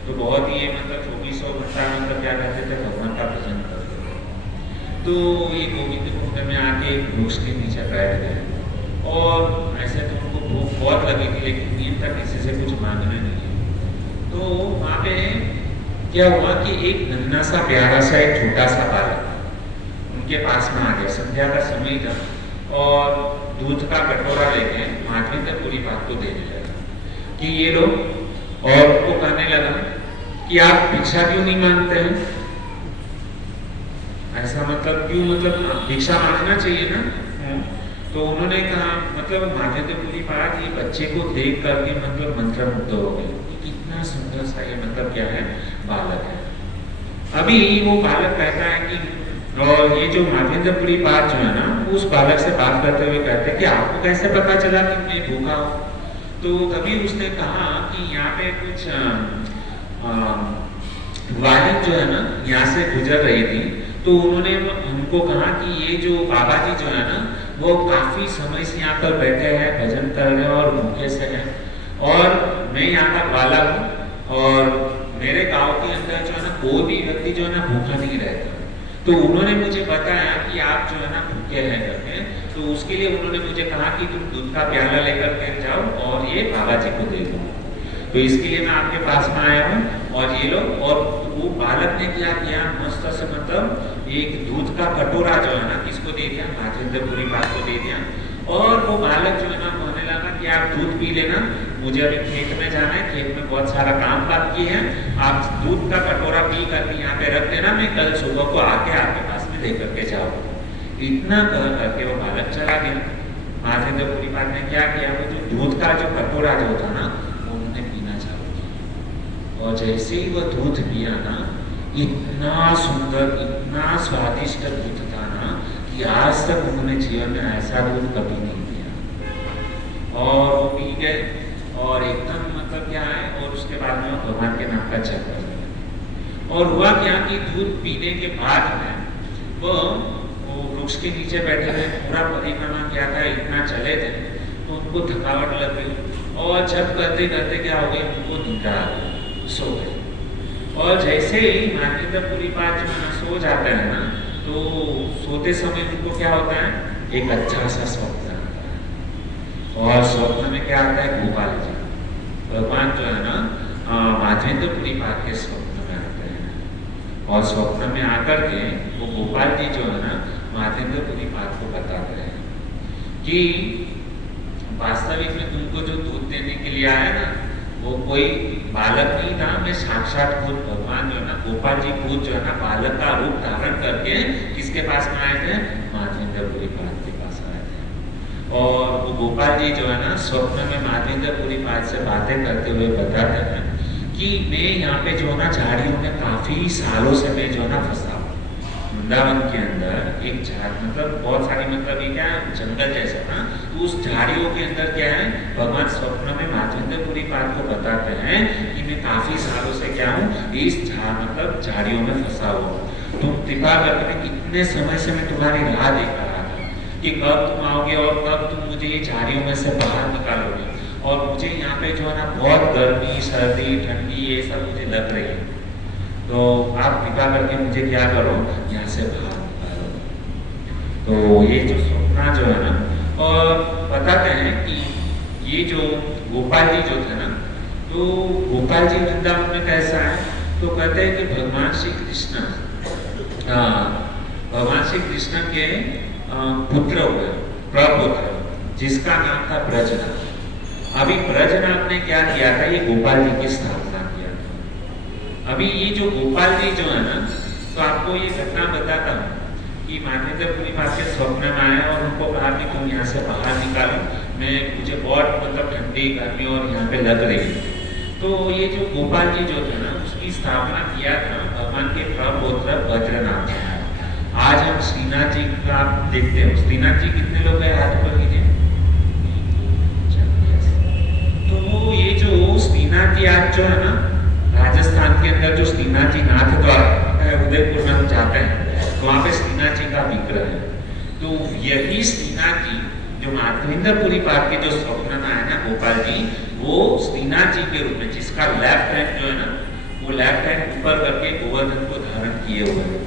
तो बहुत ही मतलब 2400 घंटा मतलब क्या करते थे? भगवान का भजन करते थे। तो ये गोविंद कुंड में आके वृक्ष के नीचे बैठ गए, और ऐसे तो उनको भूख बहुत लगी थी, लेकिन नियम था किसी से कुछ मांगना नहीं है। तो वहाँ पे क्या हुआ कि एक नन्हा सा प्यारा सा एक छोटा सा बालक उनके पास में आ गया। संध्या का समय था, और दूध का कटोरा लेके माधवेंद्रपुरी पाठ को देने लगा कि ये लो, और उनको कहने लगा कि आप भिक्षा क्यों नहीं मांगते हैं? ऐसा मतलब क्यों, मतलब भिक्षा मांगना चाहिए ना। तो उन्होंने कहा मतलब माधवेंद्रपुरी पाठ ये बच्चे को देख करके मतलब मंत्रमुग्ध हो गए, कितना सुंदर सा ये मतलब क्या है? बालक है। अभी वो बालक कहता है कि, और ये जो माधवेंद्रपुरी पाठ जो है ना उस बालक से बात करते हुए कहते हैं कि आपको कैसे पता चला कि मैं भूखा हूँ? तो तभी उसने कहा कि यहाँ पे कुछ वाहिनी जो है ना यहाँ से गुजर रही थी, तो उन्होंने उनको कहा कि ये जो बाबा जी जो है ना वो काफी समय से यहाँ पर बैठे हैं, भजन कर रहे हैं और भूखे से हैं, और मैं यहाँ का वाला हूँ, और मेरे गांव के अंदर जो है ना कोई भी व्यक्ति जो है ना भूखा नहीं रहता। तो उन्होंने मुझे बताया कि आप जो है ना भूखे हैं करके, तो उसके लिए उन्होंने मुझे कहा कि तुम दूध का प्याला लेकर के जाओ और ये बाबा जी को दे दो। तो इसके लिए मैं आपके पास में आया हूँ, और ये लो। और वो बालक ने क्या किया? मस्त से मतलब एक दूध का कटोरा जो है ना किसको दे दिया? माधवेंद्रपुरी पाठ को दे दिया। और वो बालक जो है ना कहने लगा कि आप दूध पी लेना, मुझे अभी खेत में जाना है, खेत में बहुत सारा काम बाकी है, आप दूध का कटोरा पी करके यहाँ पे रख देना, मैं कल सुबह को आके आपके पास में दे करके जाऊँ। इतना कह करके वो बालक चला गया। महादेंद्रपुरी पाद ने क्या किया, वो जो दूध का जो कटोरा जो था ना, वो उन्होंने पीना चालू किया। और जैसे ही वो दूध पिया ना, इतना सुंदर, इतना स्वादिष्ट दूध था ना कि आज तक उन्होंने जीवन में ऐसा दूध कभी नहीं पिया। और वो पी गए और एकदम मतलब क्या है, और उसके बाद में भगवान के नाम का जप कर दिया। और हुआ क्या कि दूध पीने के बाद में वो वृक्ष के नीचे बैठे थे, पूरा परिक्रमा किया था, इतना चले थे तो उनको थकावट लग गई। और जब करते करते क्या हो गया, उनको नींद आ गई, सो गए। और जैसे ही महादेंद्रपुरी पाद जो सो जाते हैं ना, तो सोते समय उनको क्या होता है, एक अच्छा सा स्वप्न आता है। और स्वप्न में क्या आता है, गोपाल जी, भगवान जो है ना महादेंद्रपुरी पाद के स्वप्न में आते हैं। और स्वप्न में आकर के वो गोपाल जी जो है ना महादेंद्रपुरी पाद को बताते हैं कि वास्तविक में तुमको जो दूध देने के लिए आया ना, वो कोई बालक नहीं था, मैं साक्षात खुद भगवान जो है ना, गोपाल जी खुद जो है ना बालक का रूप धारण करके किसके पास में आए थे, महादेंद्रपुरी पाद के पास आए थे। और वो गोपाल जी जो है ना स्वप्न में महादेंद्रपुरी पाद से बातें करते हुए बताते हैं कि मैं यहाँ पे जो है ना झाड़ियों में काफी सालों से मैं जो है ना फंसा हूँ। वृंदावन के अंदर एक झाड़, मतलब बहुत सारी, मतलब ये क्या है, जंगल जैसा ना, तो उस झाड़ियों के अंदर क्या है, भगवान स्वप्न में महादेंद्रपुरी पाद को बताते हैं कि मैं काफी सालों से क्या हूँ, इस मतलब झाड़ियों में फंसा हुआ हूँ। तुम कृपा करके, मैं कितने समय से मैं तुम्हारी राह देख रहा था कि कब तुम आओगे और कब तुम मुझे ये झाड़ियों में से बाहर निकालोगे। और मुझे यहाँ पे जो है ना बहुत गर्मी, सर्दी, ठंडी ये सब मुझे लग रही है, तो आप कृपा करके मुझे क्या करो, यहाँ से बाहर निकालो। तो ये जो स्वप्न जो है ना, और बताते हैं कि ये जो गोपाल जी जो थे ना, तो गोपाल जी वृंदावन में कैसा है, तो कहते हैं कि भगवान श्री कृष्ण, भगवान श्री कृष्ण के पुत्र हुए, प्रपुत्र, जिसका नाम था ब्रजनाथ। अभी ब्रजनाथ ने क्या किया था, ये गोपाल जी की स्थापना किया था। अभी ये जो गोपाल जी जो है ना, तो आपको ये घटना बताता हूँ कि महादेंद्रपुरी पाद के स्वप्न में आया और उनको कहा कि तुम यहाँ से बाहर निकालो, मैं मुझे बहुत मतलब ठंडी, गर्मी और यहाँ पे लग रही है। तो ये जो गोपाल जी जो थे ना, उसकी स्थापना किया था भगवान के प्रपुत्र ब्रजनाथ ने। आज हम श्रीनाथ जी का देखते हैं, श्रीनाथ जी कितने लोग हैं, हाथ ऊपर कीजिए। तो ये जो श्रीनाथ जी आज जो है ना, राजस्थान के अंदर जो श्रीनाथ जी नाथ द्वार उदयपुर में हम जाते हैं, तो वहाँ पे श्रीनाथ जी का विग्रह है। तो यही श्रीनाथ जी जो महादेंद्रपुरी पाद के जो स्वप्न में आया ना गोपाल जी, वो श्रीनाथ जी के रूप में, जिसका लेफ्ट हैंड जो है ना, वो लेफ्ट हैंड ऊपर करके गोवर्धन को धारण किए हुए हैं।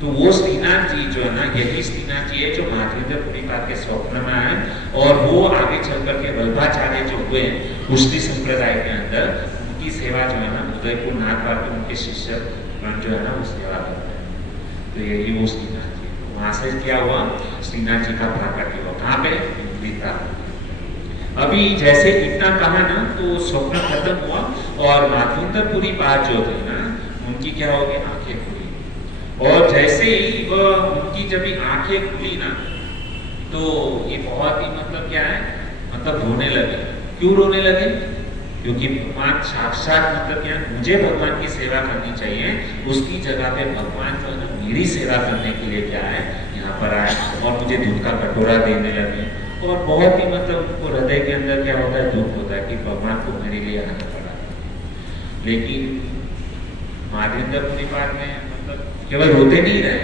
तो वो श्रीनाथ जी जो है ना, यही श्रीनाथ जी है जो महादेंद्रपुरी पाद के स्वप्न में आए। और वो आगे चल करके वल्लभाचार्य जो हुए कुश्ती संप्रदाय के अंदर, उनकी सेवा जो है ना उदयपुर नाथ द्वार के उनके शिष्य जो है ना वो सेवा करते हैं। तो यही वो श्रीनाथ जी, वहां से क्या हुआ, श्रीनाथ जी का प्राकट्य हुआ, कहाँ पे, पिपलीता। अभी जैसे इतना कहा ना, तो स्वप्न खत्म हुआ और महादेंद्रपुरी पाद जो थे ना, उनकी क्या हो गई, आंखें खुली। और जैसे ही वह उनकी जब आंखें खुली ना, तो ये बहुत ही मतलब क्या है, मतलब रोने लगे। क्यों रोने लगे, क्योंकि भगवान साक्षात मतलब क्या, मुझे भगवान की सेवा करनी चाहिए, उसकी जगह पे भगवान जो है मेरी सेवा करने के लिए क्या है, यहाँ पर आए और मुझे दूध का कटोरा देने लगे। और बहुत ही मतलब उनको हृदय के अंदर क्या होता है, दुख होता है कि भगवान को मेरे लिए आना पड़ा। लेकिन महादेंद्रपुरी पाद में मतलब केवल रोते नहीं रहे,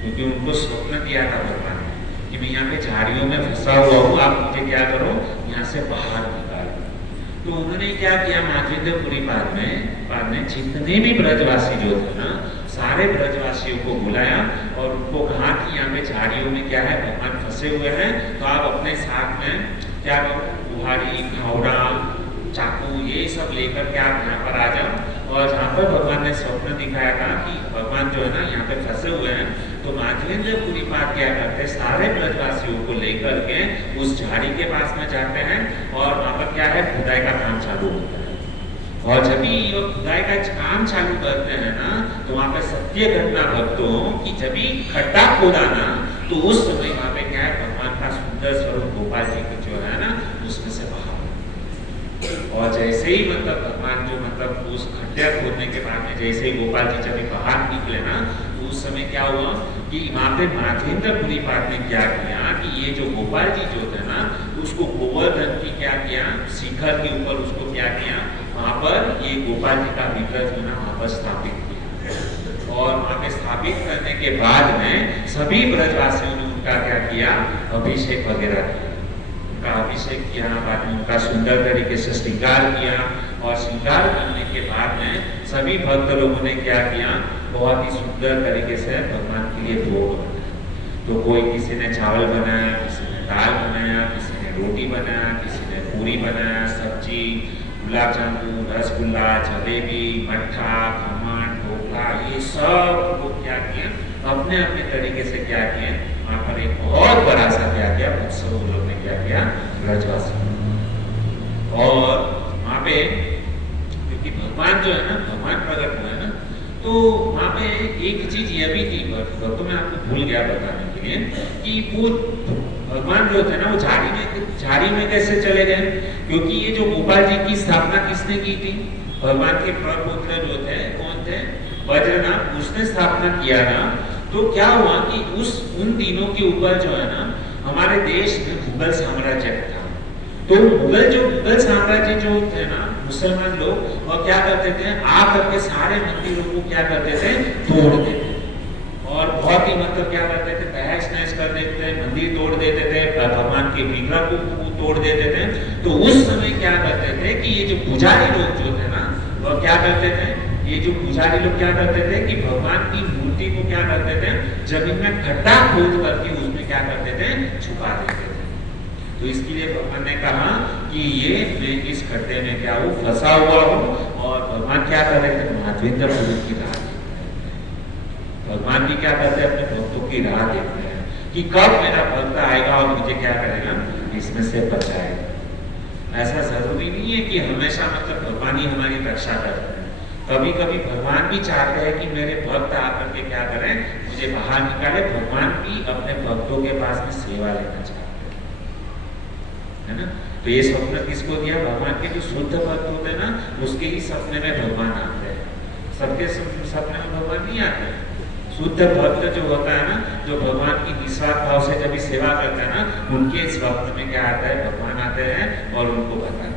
क्योंकि उनको स्वप्न दिया था भगवान कि मैं यहाँ पे झाड़ियों में फंसा हुआ हूँ, आप मुझे क्या करो, यहाँ से बाहर निकालो। तो उन्होंने क्या किया, महादेंद्रपुरी पाद में जितने भी ब्रजवासी जो थे ना, सारे ब्रजवासियों को बुलाया और उनको कहा कि यहाँ पे झाड़ियों में क्या है, भगवान फंसे हुए हैं, तो आप अपने साथ में क्या करो, बुहारी, फावड़ा, चाकू, ये सब लेकर के आप यहाँ पर आ जाओ। और जहाँ पर भगवान ने स्वप्न दिखाया था कि भगवान जो है ना यहाँ पे फंसे हुए हैं, तो महादेंद्रपुरी पाद क्या करते, सारे ब्रजवासियों को लेकर के उस झाड़ी के पास में जाते हैं और वहाँ पर क्या है, खुदाई का काम चालू होता है। और जब भी वो खुदाई का काम चालू करते हैं ना, तो वहाँ पे सत्य घटना भक्तों कि जब भी खड्डा खोदा ना, तो उस समय वहाँ पे क्या है, भगवान का सुंदर स्वरूप गोपाल जी की जो है ना उसमें से बाहर, और जैसे ही मतलब भगवान जो मतलब उस खड्डा खोदने के बाद में जैसे ही गोपाल जी जब बाहर निकले ना, तो उस समय क्या हुआ कि वहाँ पे माधवेंद्रपुरी पाठ ने क्या किया कि ये जो गोपाल जी जो थे ना उसको गोवर्धन की क्या किया, शिखर के ऊपर उसको क्या किया, वहाँ पर ये गोपाल जी का विग्रह जो ना वहाँ पर स्थापित किया, और वहाँ पे स्थापित करने के बाद में सभी ब्रजवासियों ने उनका क्या किया, अभिषेक वगैरह किया, उनका अभिषेक किया, बाद में उनका सुंदर तरीके से श्रृंगार किया, और श्रृंगार करने के बाद में सभी भक्त लोगों ने क्या किया, बहुत ही सुंदर तरीके से भगवान के लिए भोग बनाया। तो कोई किसी ने चावल बनाया, किसी ने दाल बनाया, किसी ने रोटी बनाया, किसी ने पूरी बनाया, सब्जी, गुलाब जामुन, रसगुल्ला, जलेबी, मट्ठा, खमण, ढोकला, ये सब लोग क्या किए, अपने अपने तरीके से क्या किए, वहाँ पर एक बहुत बड़ा सा क्या किया उत्सव लोग ने क्या किया, ब्रजवासी, और वहाँ पे क्योंकि भगवान जो है ना, भगवान प्रकट हुए ना, तो वहाँ पे एक चीज ये भी थी, तो मैं आपको भूल गया बताने के लिए कि वो भगवान जो थे ना वो झाड़ी में कैसे चले गए, क्योंकि ये जो गोपाल जी की स्थापना किसने की थी, भगवान के प्रपुत्र जो थे कौन थे, वज्रनाथ, उसने स्थापना किया ना। तो क्या हुआ कि उन दिनों के ऊपर जो है ना हमारे देश में मुगल साम्राज्य था, तो मुगल साम्राज्य जो थे ना मुसलमान लोग, वो क्या करते थे, आ करके सारे मंदिरों को क्या करते थे, तोड़ देते थे, और बहुत ही मतलब क्या करते थे, तहस नहस कर देते थे, मंदिर तोड़ देते थे, भगवान के विग्रह को तोड़ देते थे। तो उस समय क्या करते थे कि ये जो पुजारी लोग जो थे ना वो क्या करते थे, ये जो पुजारी लोग क्या करते थे कि भगवान की मूर्ति को क्या करते थे, जमीन में खड्डा खोद करके उसमें क्या करते थे, छुपा देते थे। तो इसके लिए भगवान ने कहा कि ये मैं इस खड्डे में क्या हूँ, फंसा हुआ हूँ, और भगवान क्या कर रहे थे, माधवेंद्रपुरी की राह देख रहे हैं। भगवान भी क्या करते हैं, अपने भक्तों की राह देखते हैं कि कब मेरा भक्त आएगा और मुझे क्या करेगा, इसमें से बचाएगा। ऐसा जरूरी नहीं है कि हमेशा मतलब भगवान ही हमारी रक्षा करते हैं, कभी कभी भगवान भी चाहते हैं कि मेरे भक्त आकर के क्या करें, मुझे बाहर निकाले। भगवान भी अपने भक्तों के पास में सेवा लेना चाहते हैं, है ना। तो ये स्वप्न किसको दिया, भगवान के जो शुद्ध भक्त होते हैं ना उसके ही सपने में भगवान आते हैं, सबके सपने में भगवान नहीं आते हैं। शुद्ध भक्त जो होता है ना, जो भगवान की निस्वार्थ भाव से जब सेवा करता है ना, उनके इस वक्त में क्या आता है, भगवान आते हैं और उनको बताते हैं।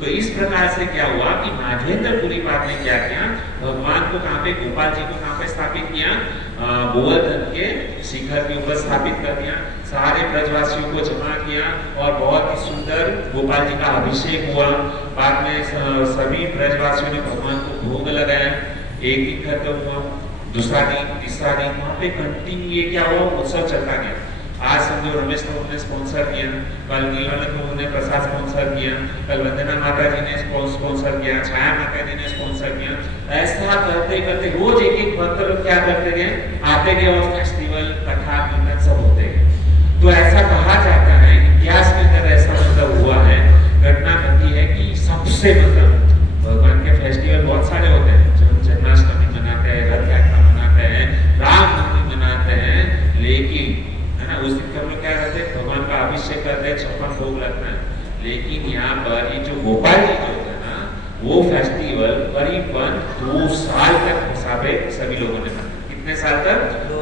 तो इस प्रकार से क्या हुआ कि माधवेंद्रपुरी पाठ ने क्या किया, भगवान को कहाँ पे, गोपाल जी को कहाँ पे स्थापित किया, गोवर्धन के शिखर के ऊपर स्थापित कर दिया, सारे ब्रजवासियों को जमा किया, और बहुत ही सुंदर गोपाल जी का अभिषेक हुआ। बाद में सभी ब्रजवासियों ने भगवान को भोग लगाया, एक दिन खत्म हुआ, दूसरा दिन, तीसरा दिन, वहाँ पे कंटिन्यू ये क्या हुआ, उत्सव चलता गया। आज समझो रमेश प्रभु ने स्पॉन्सर किया, कल नीलकंठ प्रभु ने प्रसाद स्पॉन्सर किया, कल वंदना माता जी ने स्पॉन्सर किया, छाया माता जी ने स्पॉन्सर किया। ऐसा करते करते रोज एक एक भक्त लोग क्या करते गए, आते गए, और फेस्टिवल, कथा, कीर्तन सब होते गए। तो ऐसा कहा जाता है, इतिहास में अगर ऐसा मतलब हुआ है, घटना घटी है कि सबसे मतलब भगवान के फेस्टिवल बहुत सारे होते हैं, जन्माष्टमी मनाते हैं, रथ यात्रा मनाते हैं, राम नवमी मनाते हैं, लेकिन है ना उस दिन हम लोग क्या करते हैं, भगवान का अभिषेक करते हैं, 56 भोग लगता है। लेकिन यहाँ पर ये जो गोपाल जी जो है ना, वो फेस्टिवल करीबन 2 साल तक सभी लोगों ने मनाया। कितने साल तक,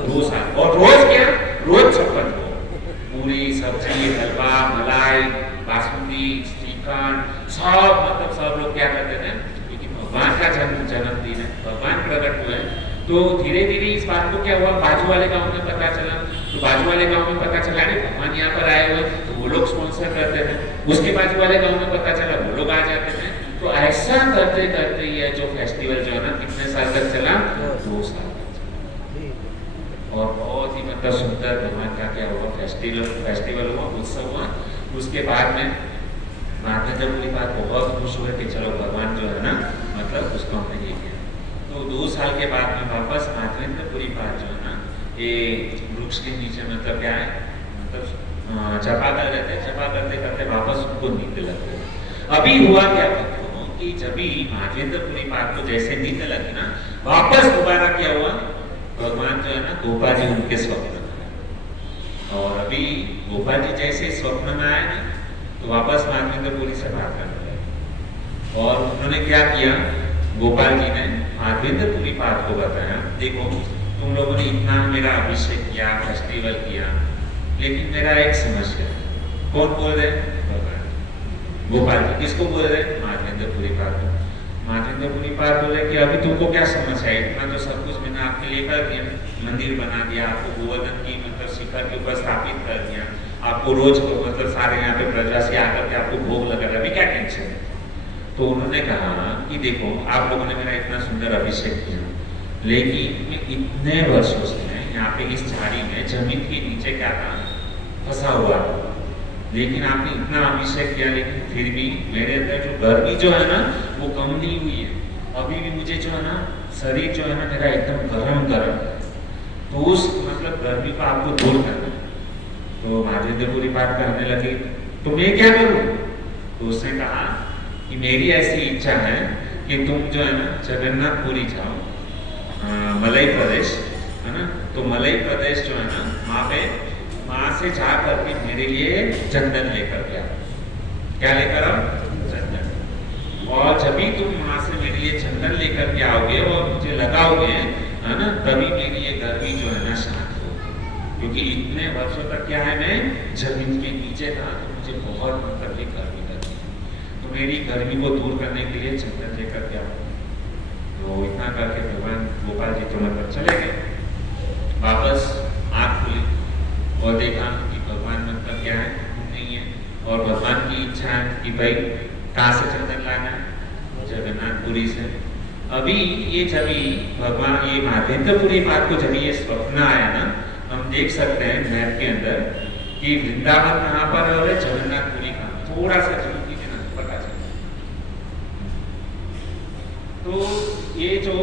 2 साल। और रोज क्या, रोज 56 भोग, पूरी सब्जी, हलवा, मलाई, बासुंदी, श्रीखंड, सब मतलब सब लोग क्या करते थे, भगवान का जन्मदिन है, भगवान प्रकट हुए। तो धीरे धीरे इस बात को क्या हुआ, बाजू वाले गांव में पता चला, तो बाजू वाले गांव में पता चला नहीं भगवान यहाँ पर आए हुए, तो वो लोग स्पॉन्सर करते थे। उसके बाजू वाले गांव में पता चला, वो लोग आ जाते थे। तो ऐसा करते करते ये जो फेस्टिवल जो है ना कितने साल तक चला, 2 साल तक चला, और बहुत ही मतलब सुंदर भगवान का क्या हुआ, फेस्टिवल हुआ, उत्सव हुआ। उसके बाद में माधवेंद्रपुरी पाठ बहुत खुश हुए कि चलो भगवान जो है ना मतलब उसको हमने ये किया। तो 2 साल के बाद में वापस माधवेंद्रपुरी पाठ जो है ना, ये वृक्ष के नीचे मतलब क्या है, मतलब जपा कर रहे थे, जपा करते करते वापस उनको नींद लग गई। अभी हुआ क्या बच्चों कि जब भी माधवेंद्रपुरी पाठ को जैसे नींद लगी ना, वापस दोबारा क्या हुआ, भगवान जो है ना गोपाल जी उनके स्वप्न में, और अभी गोपाल जी जैसे स्वप्न में आए ना, तो वापस माधवेंद्रपुरी से बात करने लगे। और उन्होंने क्या किया, गोपाल जी ने माधवेंद्रपुरी पाठ को बताया, देखो तुम लोगों ने इतना मेरा अभिषेक किया, फेस्टिवल किया, लेकिन मेरा एक समस्या है। कौन बोल रहे हैं? भगवान गोपाल जी। किसको बोल रहे हैं? माधवेंद्रपुरी पाठ। माधवेंद्रपुरी पाठ बोले कि अभी तुमको क्या समस्या है, इतना तो सब कुछ मैंने आपके लिए कर दिया, मंदिर बना दिया, आपको गोवर्धन की मतलब शिखर के ऊपर स्थापित कर दिया, आपको रोज को मतलब सारे यहाँ पे प्रजासी आकर के आपको भोग लगा रहा, अभी क्या टेंशन है? तो उन्होंने कहा कि देखो आप लोगों ने मेरा इतना सुंदर अभिषेक किया, लेकिन मैं इतने वर्षों से यहाँ पे इस झाड़ी में जमीन के नीचे क्या था, फंसा हुआ था, लेकिन आपने इतना अभिषेक किया, लेकिन फिर भी मेरे अंदर जो गर्मी जो है ना वो कम नहीं हुई है। अभी भी मुझे जो है ना शरीर जो है ना मेरा एकदम गरम गरम है, तो उस मतलब गर्मी को आपको दूर करना है। तो माधवेंद्रपुरी पाठ करने लगी, तो मैं क्या करूँ? तो उसने कहा कि मेरी ऐसी इच्छा है कि तुम जो है ना जगन्नाथपुरी जाओ, मलई प्रदेश है ना, तो मलई प्रदेश जो है ना वहाँ से जा करके मेरे लिए चंदन लेकर के आओ। क्या लेकर आओ? चंदन। और जब भी तुम वहाँ से मेरे लिए चंदन लेकर के आओगे और मुझे लगाओगे है ना, तभी मेरी ये गर्मी जो है ना शांत होगी, क्योंकि इतने वर्षों तक क्या है मैं जमीन के नीचे था, तो मुझे बहुत मतलब ये गर्मी लगी, तो मेरी गर्मी को दूर करने के लिए चंदन लेकर के आओ। तो इतना करके भगवान गोपाल जी तो मतलब चले गए। वापस आँख खुली और देखा कि भगवान मतलब क्या है, नहीं है, और भगवान की इच्छा है कि भाई कहाँ से चंदन लाना है, जगन्नाथपुरी से। अभी ये जब भगवान ये माधवेंद्रपुरी पाठ को जब ये स्वप्न आया ना, हम देख सकते हैं मैप के अंदर कि वृंदावन कहाँ पर है और जगन्नाथपुरी कहाँ, थोड़ा सा जरूर कीजिए ना पता चले। तो ये जो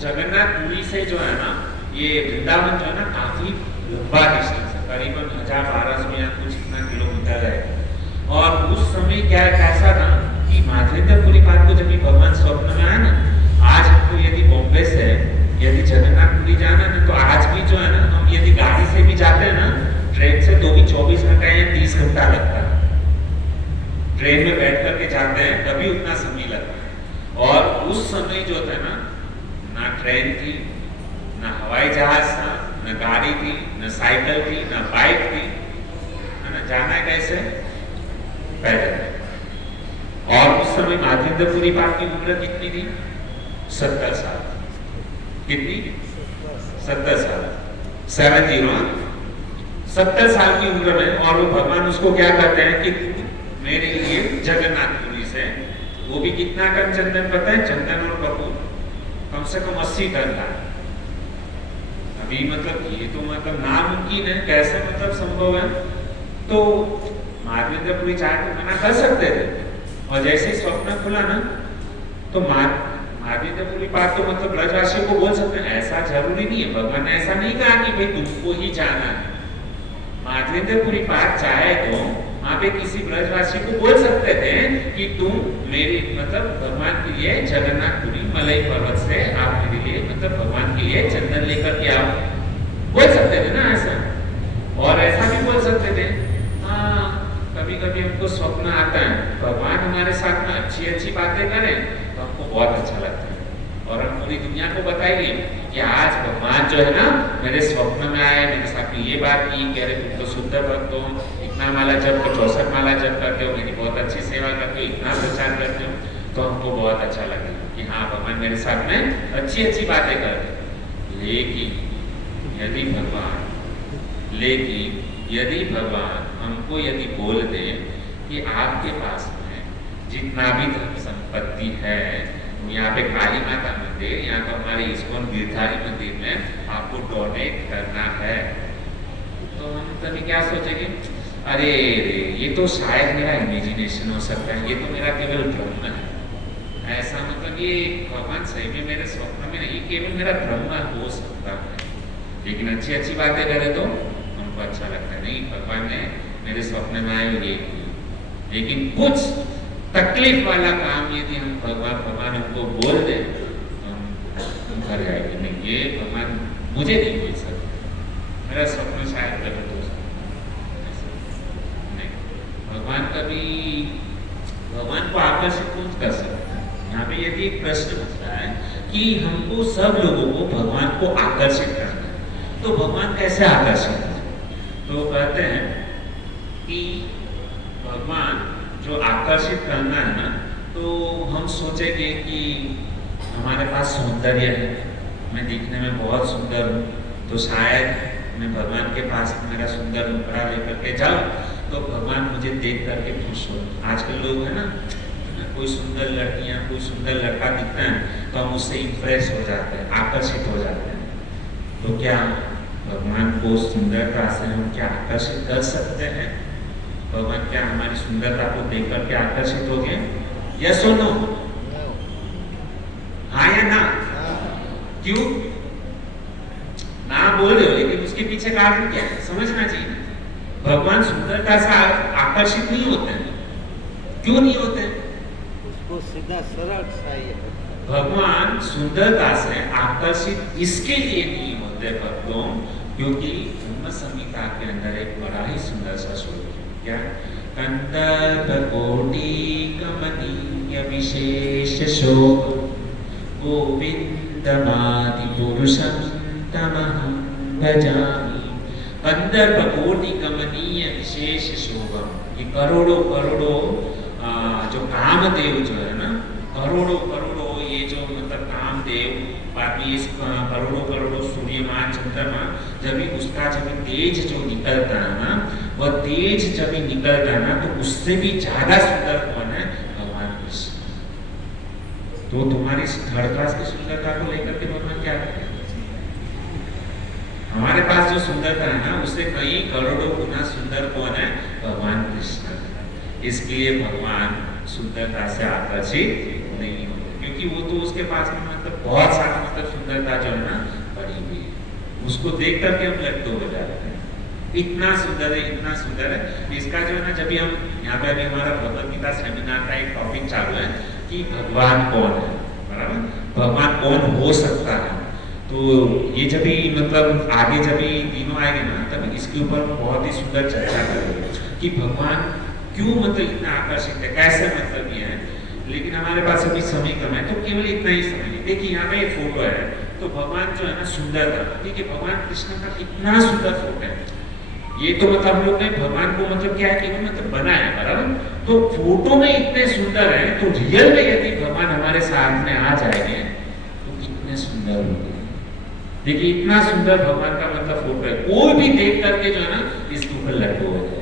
जगन्नाथपुरी से जो है ना ये वृंदावन जो है ना काफी लंबा डिस्टेंस है, करीबन 1200 या कुछ इतना किलोमीटर है। और उस समय क्या कैसा था कि माधवेंद्रपुरी पाठ को जब भगवान स्वप्न में आया ना, आज हमको यदि बॉम्बे से यदि जगन्नाथपुरी जाना है तो आज भी जो है ना हम यदि गाड़ी से भी जाते हैं ना, ट्रेन से तो भी 24 घंटा या 30 घंटा लगता है। ट्रेन में बैठ करके जाते हैं तभी उतना समय लगता है। और उस समय जो था ना ट्रेन थी, ना हवाई जहाज था, न गाड़ी थी, न साइकिल थी, न बाइक थी, है ना, जाना है कैसे? पैदल। और उस समय माधवेंद्रपुरी पाठ की उम्र कितनी थी? 70 साल। कितनी? 70 साल। 70 साल की उम्र में, और वो भगवान उसको क्या करते हैं कि मेरे लिए जगन्नाथपुरी से, वो भी कितना टन चंदन पता है? चंदन और कपूर कम से कम 80 टन था। अभी मतलब ये तो मतलब नामुमकिन है, कैसे मतलब संभव है? तो माधवेंद्रपुरी चाहे तो मना कर सकते थे, और जैसे ही स्वप्न खुला ना तो माधवेंद्रपुरी पाठ तो मतलब ब्रजवासियों को बोल सकते हैं, ऐसा जरूरी नहीं है। भगवान ने ऐसा नहीं कहा कि भाई तुमको ही जाना है। माधवेंद्रपुरी पाठ चाहे तो वहाँ पे किसी ब्रजवासी को बोल सकते थे कि तुम मेरे मतलब भगवान के लिए जगन्नाथपुरी मलई पर्वत से आप मेरे लिए मतलब भगवान के लिए चंदन लेकर के आओ, बोल सकते थे ना ऐसा। और ऐसा भी बोल सकते थे, हाँ कभी कभी हमको स्वप्न आता है, भगवान हमारे साथ में अच्छी अच्छी बातें करें तो हमको बहुत अच्छा लगता है, और हम पूरी दुनिया को बताइए कि आज भगवान जो है ना मेरे स्वप्न में आए, मेरे साथ में ये बात की, कह रहे तुम तो शुद्ध भक्त हो, इतना माला जप कर 64 माला जप करते हो, मेरी बहुत अच्छी सेवा करते हो, इतना प्रचार करते हो, तो हमको बहुत अच्छा लगे कि हाँ भगवान मेरे साथ में अच्छी अच्छी बातें करते। लेकिन यदि भगवान हमको यदि बोल दे कि आपके पास में जितना भी धन संपत्ति है, यहाँ पे काली माता मंदिर, यहाँ पर हमारे इस्कॉन गिरधारी मंदिर में आपको डोनेट करना है, तो हम तभी क्या सोचेंगे, अरे ये तो शायद मेरा इमेजिनेशन हो सकता है, ये तो मेरा केवल भ्रम है। ऐसा मतलब ये भगवान सही में मेरे स्वप्न में नहीं, केवल मेरा भ्रम हो सकता है। लेकिन अच्छी अच्छी बातें करे तो हमको अच्छा लगता है, नहीं भगवान ने मेरे स्वप्न में आए ये। लेकिन कुछ तकलीफ वाला काम यदि हम भगवान हमको बोल दे तो हम कर जाएंगे, नहीं ये भगवान मुझे नहीं बोल सकते, मेरा स्वप्न शायद गलत हो सकता। रहा है कि हमको सब लोगों को भगवान को आकर्षित करना है। तो भगवान कैसे आकर्षित है? तो कहते हैं कि भगवान जो आकर्षित करना है ना, तो हम सोचेंगे कि हमारे पास सौंदर्य है, मैं दिखने में बहुत सुंदर हूँ, तो शायद मैं भगवान के पास मेरा सुंदर मुखड़ा लेकर के जाऊँ तो भगवान मुझे देख करके खुश हो। आजकल लोग है ना, कोई सुंदर लड़कियाँ, कोई सुंदर लड़का दिखता है तो हम उससे इम्प्रेस हो जाते हैं, आकर्षित हो जाते हैं। तो क्या भगवान को सुंदरता से हम क्या आकर्षित कर सकते हैं? भगवान क्या हमारी सुंदरता को देख करके आकर्षित हो गए? यस और नो? हाँ या ना? क्यों ना बोल रहे हो? लेकिन उसके पीछे कारण क्या है समझना चाहिए। भगवान सुंदरता से आकर्षित नहीं होते हैं। क्यों नहीं होते? उसको सीधा सरल चाहिए। भगवान सुंदरता से आकर्षित इसके लिए नहीं होते भक्तों, क्योंकि ब्रह्म संहिता के अंदर एक बड़ा ही सुंदर सा श्लोक है। क्या? कंदर्प कोटि कमनीय विशेष शोक गोविंदमादि पुरुषं तमहं भजामि। कंदर्प कोटि कमनीय विशेष शोभम, ये करोड़ों करोड़ों जो कामदेव जो है ना, करोड़ों करोड़ों ये जो मतलब कामदेव, बाकी इस करोड़ों करोड़ों सूर्यमान चंद्रमा, जब भी उसका जब तेज जो निकलता है ना, वह तेज जब भी निकलता है ना, तो उससे भी ज्यादा सुंदर कौन है? भगवान कृष्ण। तो तुम्हारी थर्ड क्लास की सुंदरता को लेकर के भगवान क्या करते हैं? हमारे पास जो सुंदरता है ना, उससे कई करोड़ों गुना सुंदर कौन है? भगवान कृष्ण। इसलिए भगवान सुंदरता से आकर्षित नहीं होते, क्योंकि वो तो उसके पास में मतलब बहुत सारा मतलब सुंदरता जो है ना पड़ी हुई है, उसको देख करके हम लट्टू हो जाते हैं। इतना सुंदर है, इतना सुंदर है। इसका जो है ना, जब भी हम यहाँ पे अभी हमारा भगवद गीता सेमिनार का एक टॉपिक चालू है कि भगवान कौन है, बराबर? भगवान कौन हो सकता है। तो ये जब भी मतलब आगे जब भी दिनों आएंगे ना, तब इसके ऊपर बहुत ही सुंदर चर्चा करेंगे कि भगवान क्यों मतलब इतना आकर्षित है, कैसे मतलब ये है। लेकिन हमारे पास अभी समय कम है, तो केवल इतना ही समय। देखिए यहाँ पे एक फोटो है, तो भगवान जो है ना सुंदर था, ठीक है, भगवान कृष्ण का कितना सुंदर फोटो है। ये तो मतलब हम लोग ने भगवान को मतलब क्या है कि मतलब बनाया, बराबर? तो फोटो में इतने सुंदर है, तो रियल में यदि भगवान हमारे साथ में आ जाएंगे तो कितने सुंदर होंगे। देखिए इतना सुंदर भगवान का मतलब फोटो है, कोई भी देख करके जो है ना इसके ऊपर लट्टू हो जाए।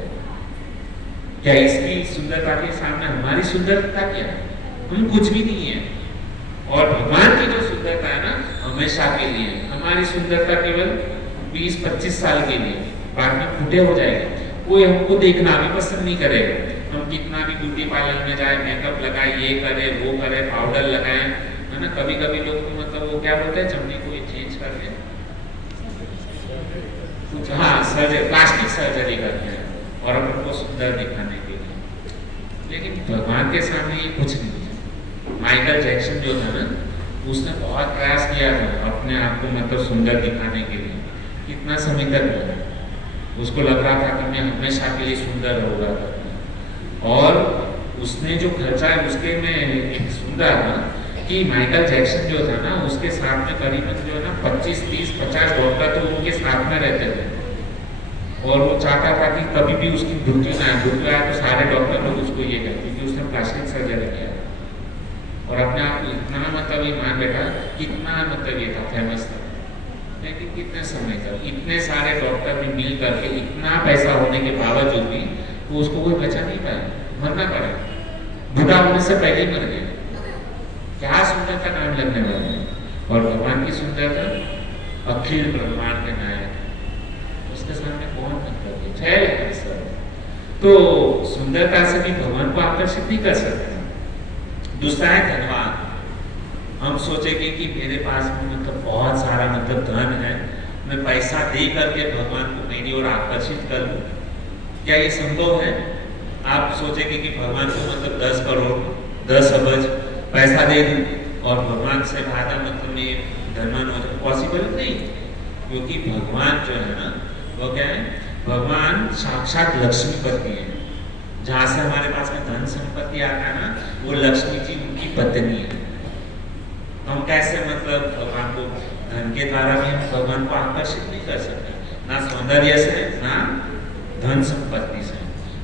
क्या इसकी सुंदरता के सामने हमारी सुंदरता क्या है? हम कुछ भी नहीं है। और भगवान की जो सुंदरता है ना, हमेशा के लिए। हमारी सुंदरता केवल 20-25 साल के लिए, बाद में फूटे हो जाएगा। कोई हमको देखना भी पसंद नहीं करेगा। हम कितना भी ब्यूटी पार्लर में जाए, मेकअप लगाए, ये करे वो करे, पाउडर लगाए, है ना। कभी कभी लोग तो मतलब वो क्या बोलते हैं, चमड़ी को चेंज करते हैं, कुछ हाँ सर्जरी, प्लास्टिक सर्जरी करते हैं और अपन को सुंदर दिखाने के लिए। लेकिन भगवान के सामने ये कुछ नहीं है। माइकल जैक्सन जो था ना, उसने बहुत प्रयास किया था अपने आप को मतलब सुंदर दिखाने के लिए। कितना समय तक लगा, उसको लग रहा था कि मैं हमेशा के लिए सुंदर होगा। और उसने जो खर्चा है उसके में एक सुंदर था कि माइकल जैक्सन जो था ना, उसके साथ में करीबन जो है ना 25, 30, 50 डॉक्टर तो उनके साथ में रहते थे। और वो चाहता था कि कभी भी उसकी मृत्यु ना आए। मृत्यु आए तो सारे डॉक्टर लोग उसको ये कहते कि उसने प्लास्टिक सर्जरी किया। और अपने आप को इतना मतलब ये मान बैठा, कितना मतलब ये था, फेमस था। लेकिन कितने समय तक इतने सारे डॉक्टर ने मिल करके इतना पैसा होने के बावजूद भी वो उसको कोई बचा नहीं पाया, मरना पड़ा। बूढ़ा होने से पहले ही मर गया। क्या सुंदरता नाम लगने वाला है। और भगवान की सुंदरता अखिल ब्रह्मांड के नायक, उसके सामने कौन मतलब फैल है सब। तो सुंदरता से भी भगवान को आकर्षित नहीं कर सकते। दूसरा है धनवान। हम सोचेंगे कि मेरे पास में मतलब बहुत सारा मतलब धन है, मैं पैसा दे करके भगवान को मेरी ओर आकर्षित कर लूं। क्या ये संभव है? आप सोचेंगे कि भगवान को मतलब 10 करोड़ 10 अबज पैसा दे दूं और भगवान से ज्यादा मतलब मैं धनवान हो जाऊं, पॉसिबल नहीं। क्योंकि भगवान जो है ना, वो क्या है, भगवान साक्षात लक्ष्मीपति है। जहाँ से हमारे पास में धन संपत्ति आता है ना, वो लक्ष्मी जी उनकी पत्नी है। हम कैसे मतलब भगवान को धन के द्वारा भी हम भगवान को आकर्षित नहीं कर सकते, ना सौंदर्य से ना धन संपत्ति से।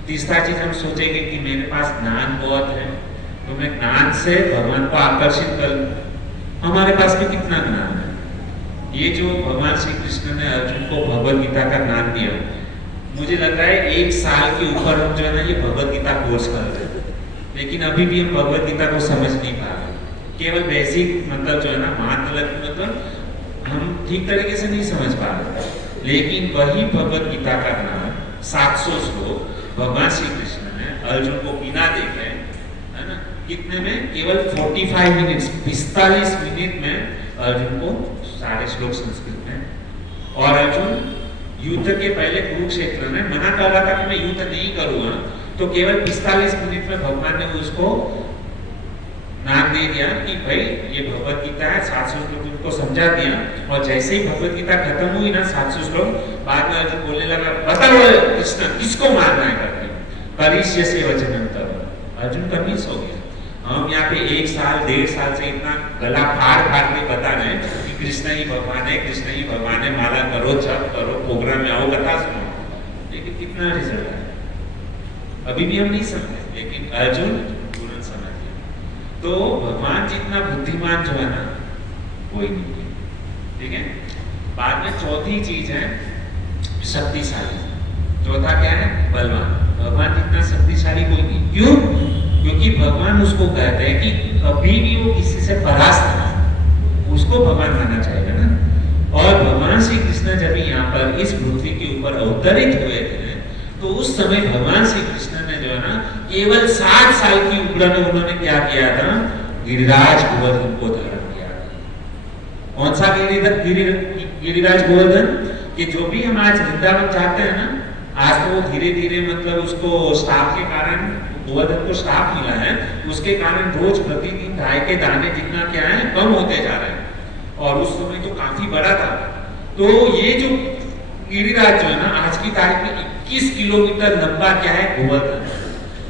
तीसरा चीज हम सोचेंगे कि मेरे पास ज्ञान बहुत है तो मैं ज्ञान से भगवान को आकर्षित कर लूं। हमारे पास में कितना ज्ञान है? ये जो भगवान श्री कृष्ण ने अर्जुन को भगवत गीता का ज्ञान दिया, मुझे लग रहा है 1 साल के ऊपर हम जो है ना ये भगवत गीता कोर्स कर रहे हैं, लेकिन अभी भी हम भगवत गीता को समझ नहीं पा रहे। केवल बेसिक मतलब जो है ना मतलब हम ठीक तरीके से नहीं समझ पा रहे। लेकिन वही भगवत गीता का ज्ञान 700 श्लोक भगवान श्री कृष्ण ने अर्जुन को बिना देखे, है ना, कितने में, केवल 45 मिनट 45 मिनट में अर्जुन को सारे श्लोक संस्कृत में। और अर्जुन युद्ध के पहले कुरुक्षेत्र में मना कर रहा था कि मैं युद्ध नहीं करूंगा, तो केवल 45 मिनट में भगवान ने उसको नाम दे दिया कि भाई ये भगवत गीता है, 700 श्लोक उनको समझा दिया। और जैसे ही भगवत गीता खत्म हुई ना 700 श्लोक, बाद में अर्जुन बोलने लगा बताओ कृष्ण किसको मारना है करके, करिष्य से वचनम तब। अर्जुन कन्विंस हो गया। हम यहाँ पे 1 साल 1.5 साल से इतना गला फाड़ फाड़ के बता रहे हैं कि कृष्ण ही भगवान है, कृष्ण ही भगवान है, माला करो, जप करो, प्रोग्राम में आओ, कथा सुनो, लेकिन कितना रिजल्ट है अभी भी हम नहीं समझे। लेकिन अर्जुन तुरंत समझ गया। तो भगवान जितना बुद्धिमान जो है ना कोई नहीं है, ठीक है। बाद में चौथी चीज है शक्तिशाली। चौथा क्या है? बलवान। भगवान जितना शक्तिशाली कोई नहीं। क्यों? क्योंकि भगवान उसको कहते हैं कि कभी भी वो किसी से परास्त ना, उसको भगवान मानना चाहिए ना। और भगवान श्री कृष्ण जब यहाँ पर इस पृथ्वी के ऊपर अवतरित हुए थे तो उस समय भगवान श्री कृष्ण ने जो है ना केवल 60 साल की उम्र में उन्होंने क्या किया था? गिरिराज गोवर्धन को धारण किया था। कौन सा गिरिराज गोवर्धन? कि जो भी हम आज वृंदावन जाते हैं ना, आज तो वो धीरे धीरे मतलब उसको श्राप के कारण, गोवर्धन को श्राप मिला है, उसके कारण रोज प्रतिदिन गाय के दाने जितना क्या है कम होते जा रहे हैं। और उस समय तो काफी बड़ा था। तो ये जो गिरिराज जो है ना आज की तारीख में 21 किलोमीटर लंबा क्या है? गोवर्धन।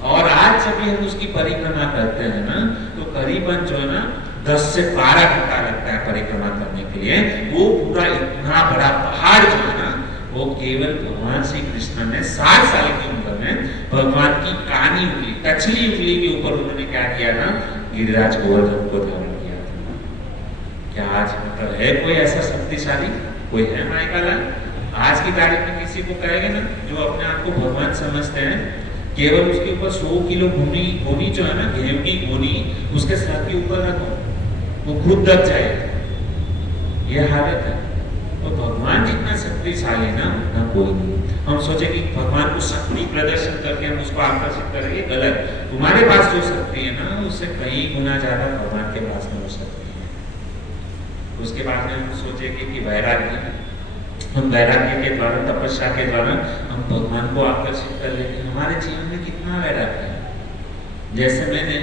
और आज जब भी हम उसकी परिक्रमा करते हैं ना तो करीबन जो है ना 10 से 12 घंटा लगता है परिक्रमा करने के लिए। वो पूरा इतना बड़ा पहाड़ जो है ना वो केवल भगवान श्री कृष्ण ने 60 साल की उम्र में भगवान की कानी उंगली, टचली उंगली के ऊपर उन्होंने क्या किया था? गिरिराज गोवर्धन को धारण किया था। क्या आज मतलब है कोई ऐसा शक्तिशाली? कोई है माइकाला? आज की तारीख में किसी को कहेंगे ना जो अपने आप को भगवान समझते हैं, केवल उसके ऊपर 100 किलो गोनी जो है ना, गेहूं की गोनी उसके सर के ऊपर रखो, वो खुद दब जाएगा। ये हालत है। तो भगवान जितना शक्तिशाली ना उतना कोई नहीं। हम सोचे कि भगवान को शक्ति प्रदर्शन करके हम उसको आकर्षित करेंगे, गलत। तुम्हारे पास जो शक्ति है ना उससे कई गुना ज्यादा भगवान के पास में हो सकती है। उसके बाद में हम सोचेंगे कि वैराग्य, हम वैराग्य के द्वारा, तपस्या के द्वारा हम भगवान को आकर्षित कर लेते हैं। हमारे जीवन में कितना वैराग्य है। जैसे मैंने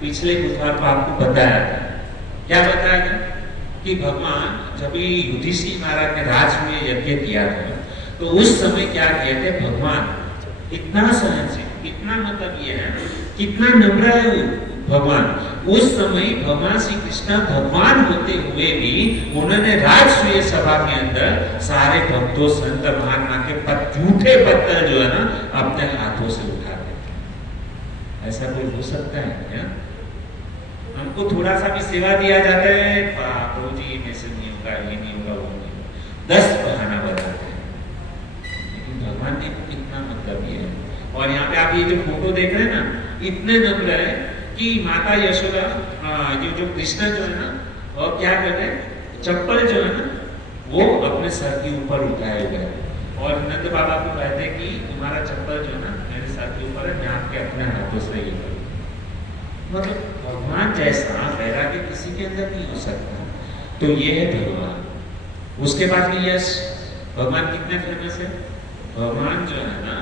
पिछले बुधवार को आपको बताया था, क्या बताया था कि भगवान जब युधिष्ठिर महाराज ने राजसूय यज्ञ किया था तो उस समय क्या किए थे? भगवान इतना सहनशील, इतना मतलब ये है कितना नम्र है भगवान। उस समय भगवान श्री कृष्ण भगवान होते हुए भी उन्होंने राजसूय सभा के अंदर सारे भक्तों, संत महात्मा के झूठे पत्थर जो है ना अपने हाथों से उठा देते। ऐसा कोई हो सकता है क्या? हमको थोड़ा सा भी सेवा दिया जाता है, प्रभु जी में से नहीं होगा, ये नहीं होगा, वो नहीं होगा, 10 बहाना बताते हैं। लेकिन भगवान ने कितना मतलब ये है। और यहाँ पे आप ये जो फोटो देख रहे हैं ना, इतने नम्र है कि माता यशोदा जो कृष्ण जो है ना वो क्या कर रहे हैं? चप्पल जो है ना वो अपने सर के ऊपर उठाए हुए हैं और नंद बाबा को कहते हैं कि तुम्हारा चप्पल जो है ना मेरे सर के ऊपर है, मैं आपके अपने हाथों से ये करूँ। मतलब भगवान जैसा वैराग्य किसी के अंदर नहीं हो सकता। तो ये है भगवान। उसके बाद में यश। भगवान कितने फेमस है? भगवान जो है ना,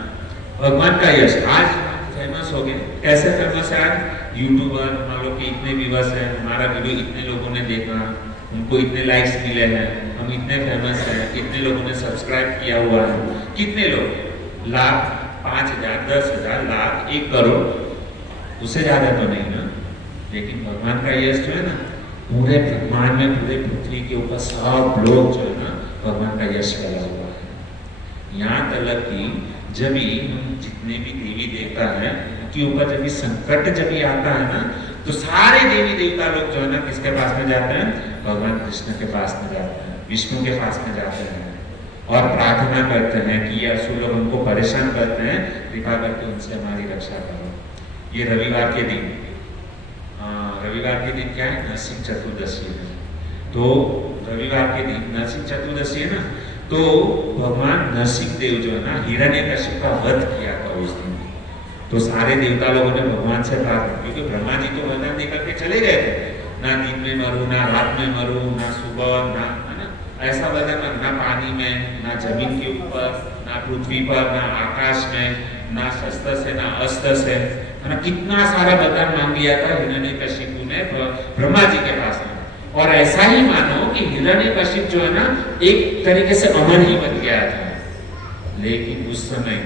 भगवान का यश आज फेमस हो गए। कैसे फेमस है? आज यूट्यूबर मान लो कि इतने व्यूअर्स हैं, हमारा वीडियो इतने लोगों ने देखा, उनको इतने लाइक्स मिले हैं, हम इतने फेमस हैं, इतने लोगों ने सब्सक्राइब किया हुआ है। कितने लोग? लाख, 5,000, 10,000, लाख, 1 करोड़, उससे ज्यादा तो नहीं ना। लेकिन भगवान का यश जो है ना पूरे ब्रह्मांड में, पूरे पृथ्वी के ऊपर सब लोग जो है ना भगवान का यश फैला हुआ है। यहाँ तक कि जब भी हम जितने भी देवी देवता हैं उनके ऊपर जब भी संकट जब भी आता है ना, तो सारे देवी देवता लोग जो है ना किसके पास में जाते हैं? भगवान कृष्ण के पास में जाते हैं, विष्णु के पास में जाते हैं और प्रार्थना करते हैं कि ये असुर लोग उनको परेशान करते हैं, कृपा करके उनसे हमारी रक्षा करो। ये रविवार के दिन, रविवार के दिन क्या है? नरसिंह चतुर्दशी है। तो रविवार के दिन नरसिंह चतुर्दशी है ना, तो भगवान नरसिंह देव जो है ना हिरण्यकशिपु का वध किया था उस दिन। तो सारे देवता लोगों ने भगवान से प्रार्थना, क्योंकि ब्रह्मा जी तो वरदान देकर के चले गए थे, ना दिन में मरूं, ना रात में मरूं, ना सुबह, ना, है ना, ऐसा वरदान, ना पानी में, ना जमीन के ऊपर, ना पृथ्वी पर, ना आकाश में, ना शस्त्र से, ना अस्त्र से, है ना, कितना सारा वरदान मांग लिया था हिरण्यकशिपु ने ब्रह्मा जी के पास में। और ऐसा ही मानो कि हिरण्यकशिपु जो है ना एक तरीके से अमर ही बन गया था। लेकिन उस समय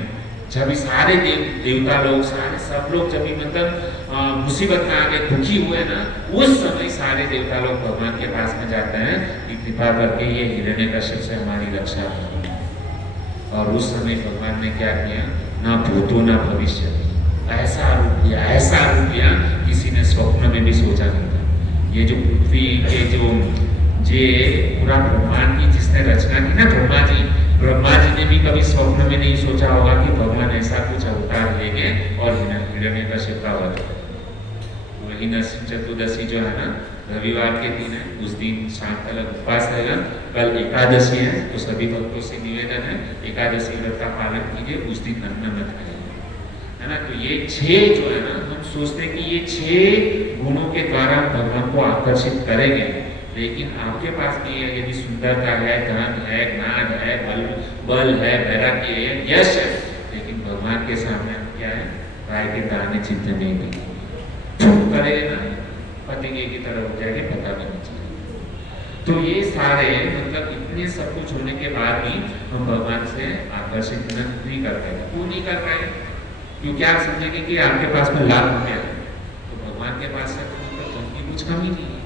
जब सारे देवता लोग, सारे सब लोग जब मतलब मुसीबत में आ गए, दुखी हुए ना, उस समय सारे देवता लोग भगवान के पास में जाते हैं कि कृपा करके ये हिरण्यकशिपु से हमारी रक्षा करो। और उस समय भगवान ने क्या किया? ना भूतो ना भविष्य, ऐसा रूप लिया, ऐसा रूप लिया किसी ने स्वप्न में भी सोचा नहीं था। ये जो पृथ्वी के जो पूरा ब्रह्मांड की जिसने रचना की ना ब्रह्मा जी ने भी कभी स्वप्न में नहीं सोचा होगा कि भगवान ऐसा कुछ अवतार लेंगे और हिरण्यकशिपु का वध। वही नरसिंह चतुर्दशी जो है ना रविवार के दिन है, उस दिन शाम तक उपवास रहेगा। कल एकादशी है, तो सभी भक्तों से निवेदन है एकादशी व्रत का पालन कीजिए, उस दिन अन्न मत खाइए, है ना। तो ये 6 जो है ना, हम सोचते हैं कि ये 6 गुणों के द्वारा भगवान को आकर्षित करेंगे, लेकिन आपके पास भी है, यदि सुंदरता है, धन है, ज्ञान है, बल है, वैराग्य है, यश है, लेकिन भगवान के सामने क्या है? राय के दाने चित्त नहीं दिखे, चुप करेगा ना, पतिंगे की तरह हो जाएगा, पता भी नहीं चलेगा। तो ये सारे मतलब इतने सब कुछ होने के बाद भी हम भगवान से आकर्षित नहीं कर पाए। क्यों नहीं कर पाए? क्योंकि आप समझेंगे कि आपके पास में लाभ हो गया, तो भगवान के पास से कुछ कमी नहीं है।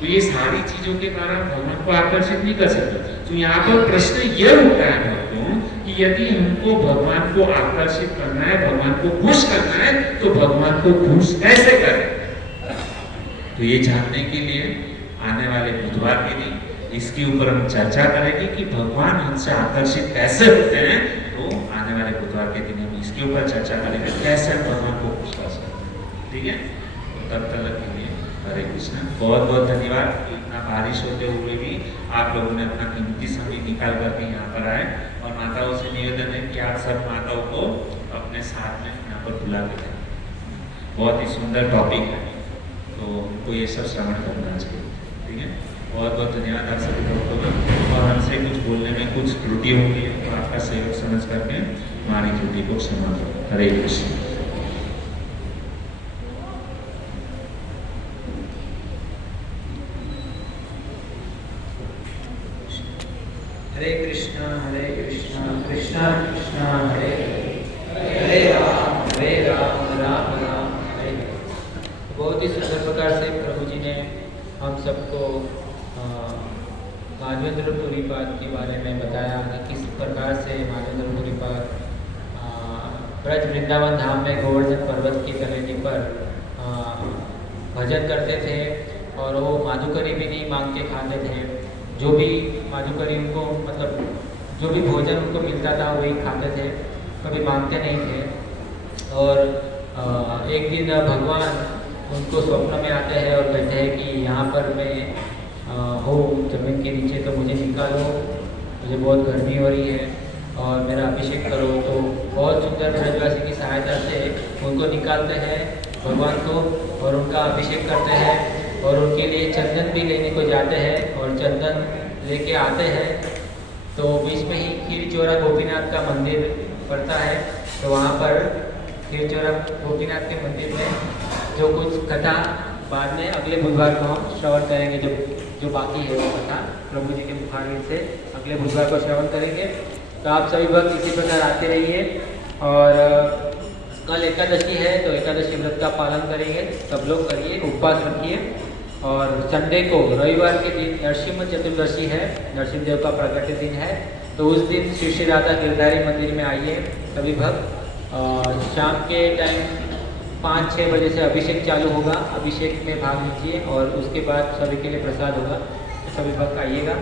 तो ये सारी चीजों के द्वारा भगवान को आकर्षित नहीं कर सकते। तो यहाँ पर प्रश्न ये उठता है भक्तों कि यदि हमको भगवान को आकर्षित करना है, भगवान को खुश करना है, तो भगवान को खुश कैसे करें? तो ये जानने के लिए आने वाले बुधवार के दिन इसके ऊपर हम चर्चा करेंगे कि भगवान हमसे आकर्षित कैसे होते हैं। तो आने वाले बुधवार के दिन हम इसके ऊपर चर्चा करेंगे कैसे हम भगवान को खुश कर सकते हैं। ठीक है, तो तब तक के लिए हरे कृष्ण। बहुत बहुत धन्यवाद। इतना बारिश होते हुए भी आप लोगों ने अपना कीमती समय निकाल करके यहाँ पर आए, और माताओं से निवेदन है कि आप सब माताओं को अपने साथ में यहाँ पर बुला के जाए। बहुत ही सुंदर टॉपिक है, तो उनको ये सब श्रवण करना चाहिए। ठीक है, बहुत बहुत धन्यवाद आप सभी लोगों को। और हमसे कुछ बोलने में कुछ त्रुटि होगी तो आपका सहयोग समझ करके हमारी त्रुटि को क्षमा करो। हरे कृष्ण। हरे कृष्णा कृष्णा कृष्णा हरे हरे राम राम राम हरे हरे। बहुत ही सुंदर प्रकार से प्रभु जी ने हम सबको माधवेंद्रपुरी पाद के बारे में बताया कि किस प्रकार से माधवेंद्रपुरी पाद ब्रज वृंदावन धाम में गोवर्धन पर्वत की तलेटी पर भजन करते थे, और वो माधुकरी भी नहीं मांग के खाते थे। जो भी माधुकरी उनको मतलब जो भी भोजन उनको मिलता था वही खाते थे, कभी मांगते नहीं थे। और एक दिन भगवान उनको स्वप्न में आते हैं और कहते हैं कि यहाँ पर मैं हूँ जमीन के नीचे, तो मुझे निकालो, मुझे बहुत गर्मी हो रही है और मेरा अभिषेक करो। तो बहुत सुंदर ब्रजवासी की सहायता से उनको निकालते हैं भगवान को, और उनका अभिषेक करते हैं, और उनके लिए चंदन भी लेने को जाते हैं, और चंदन लेके आते हैं। तो बीच में ही खीरचोरा गोपीनाथ का मंदिर पड़ता है, तो वहाँ पर खीरचोरा गोपीनाथ के मंदिर में जो कुछ कथा बाद में अगले बुधवार को हम श्रवण करेंगे, जो बाकी है वो कथा प्रभु जी के मुखारविंद से अगले बुधवार को श्रवण करेंगे। तो आप सभी भक्त इसी प्रकार आते रहिए। और कल एकादशी है, तो एकादशी व्रत का पालन करेंगे, सब लोग करिए, उपवास रखिए। और संडे को रविवार के दिन नरसिम्हा चतुर्दशी है, नरसिंह देव का प्रगट दिन है। तो उस दिन श्री श्री राधा गिरधारी मंदिर में आइए सभी भक्त। और शाम के टाइम 5-6 बजे से अभिषेक चालू होगा, अभिषेक में भाग लीजिए और उसके बाद सभी के लिए प्रसाद होगा, तो सभी भक्त आइएगा।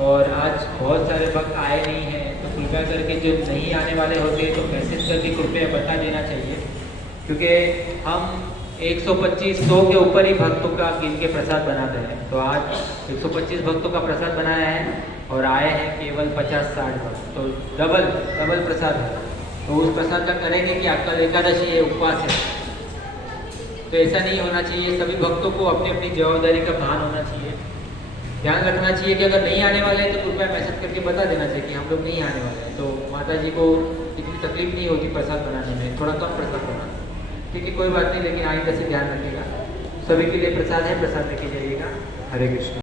और आज बहुत सारे भक्त आए नहीं हैं, तो कृपया करके जो नहीं आने वाले होते हैं तो मैसेज करके कृपया बता देना चाहिए, क्योंकि हम 125-100 के ऊपर ही भक्तों का गिन के प्रसाद बनाते हैं। तो आज 125 भक्तों का प्रसाद बनाया है और आए हैं केवल 50-60 भक्त, तो डबल प्रसाद है। तो उस प्रसाद का करेंगे कि कल एकादशी है, उपवास है, तो ऐसा नहीं होना चाहिए। सभी भक्तों को अपनी अपनी जवाबदारी का भान होना चाहिए, ध्यान रखना चाहिए कि अगर नहीं आने वाले हैं तो कृपया मैसेज करके बता देना चाहिए कि हम लोग नहीं आने वाले हैं, तो माता जी को इतनी तकलीफ नहीं होती प्रसाद बनाने में, थोड़ा कम प्रसाद बनाना। ठीक है, कोई बात नहीं, लेकिन आइंदा से ध्यान रखिएगा। सभी के लिए प्रसाद है, प्रसाद लेके जाइएगा। हरे कृष्ण।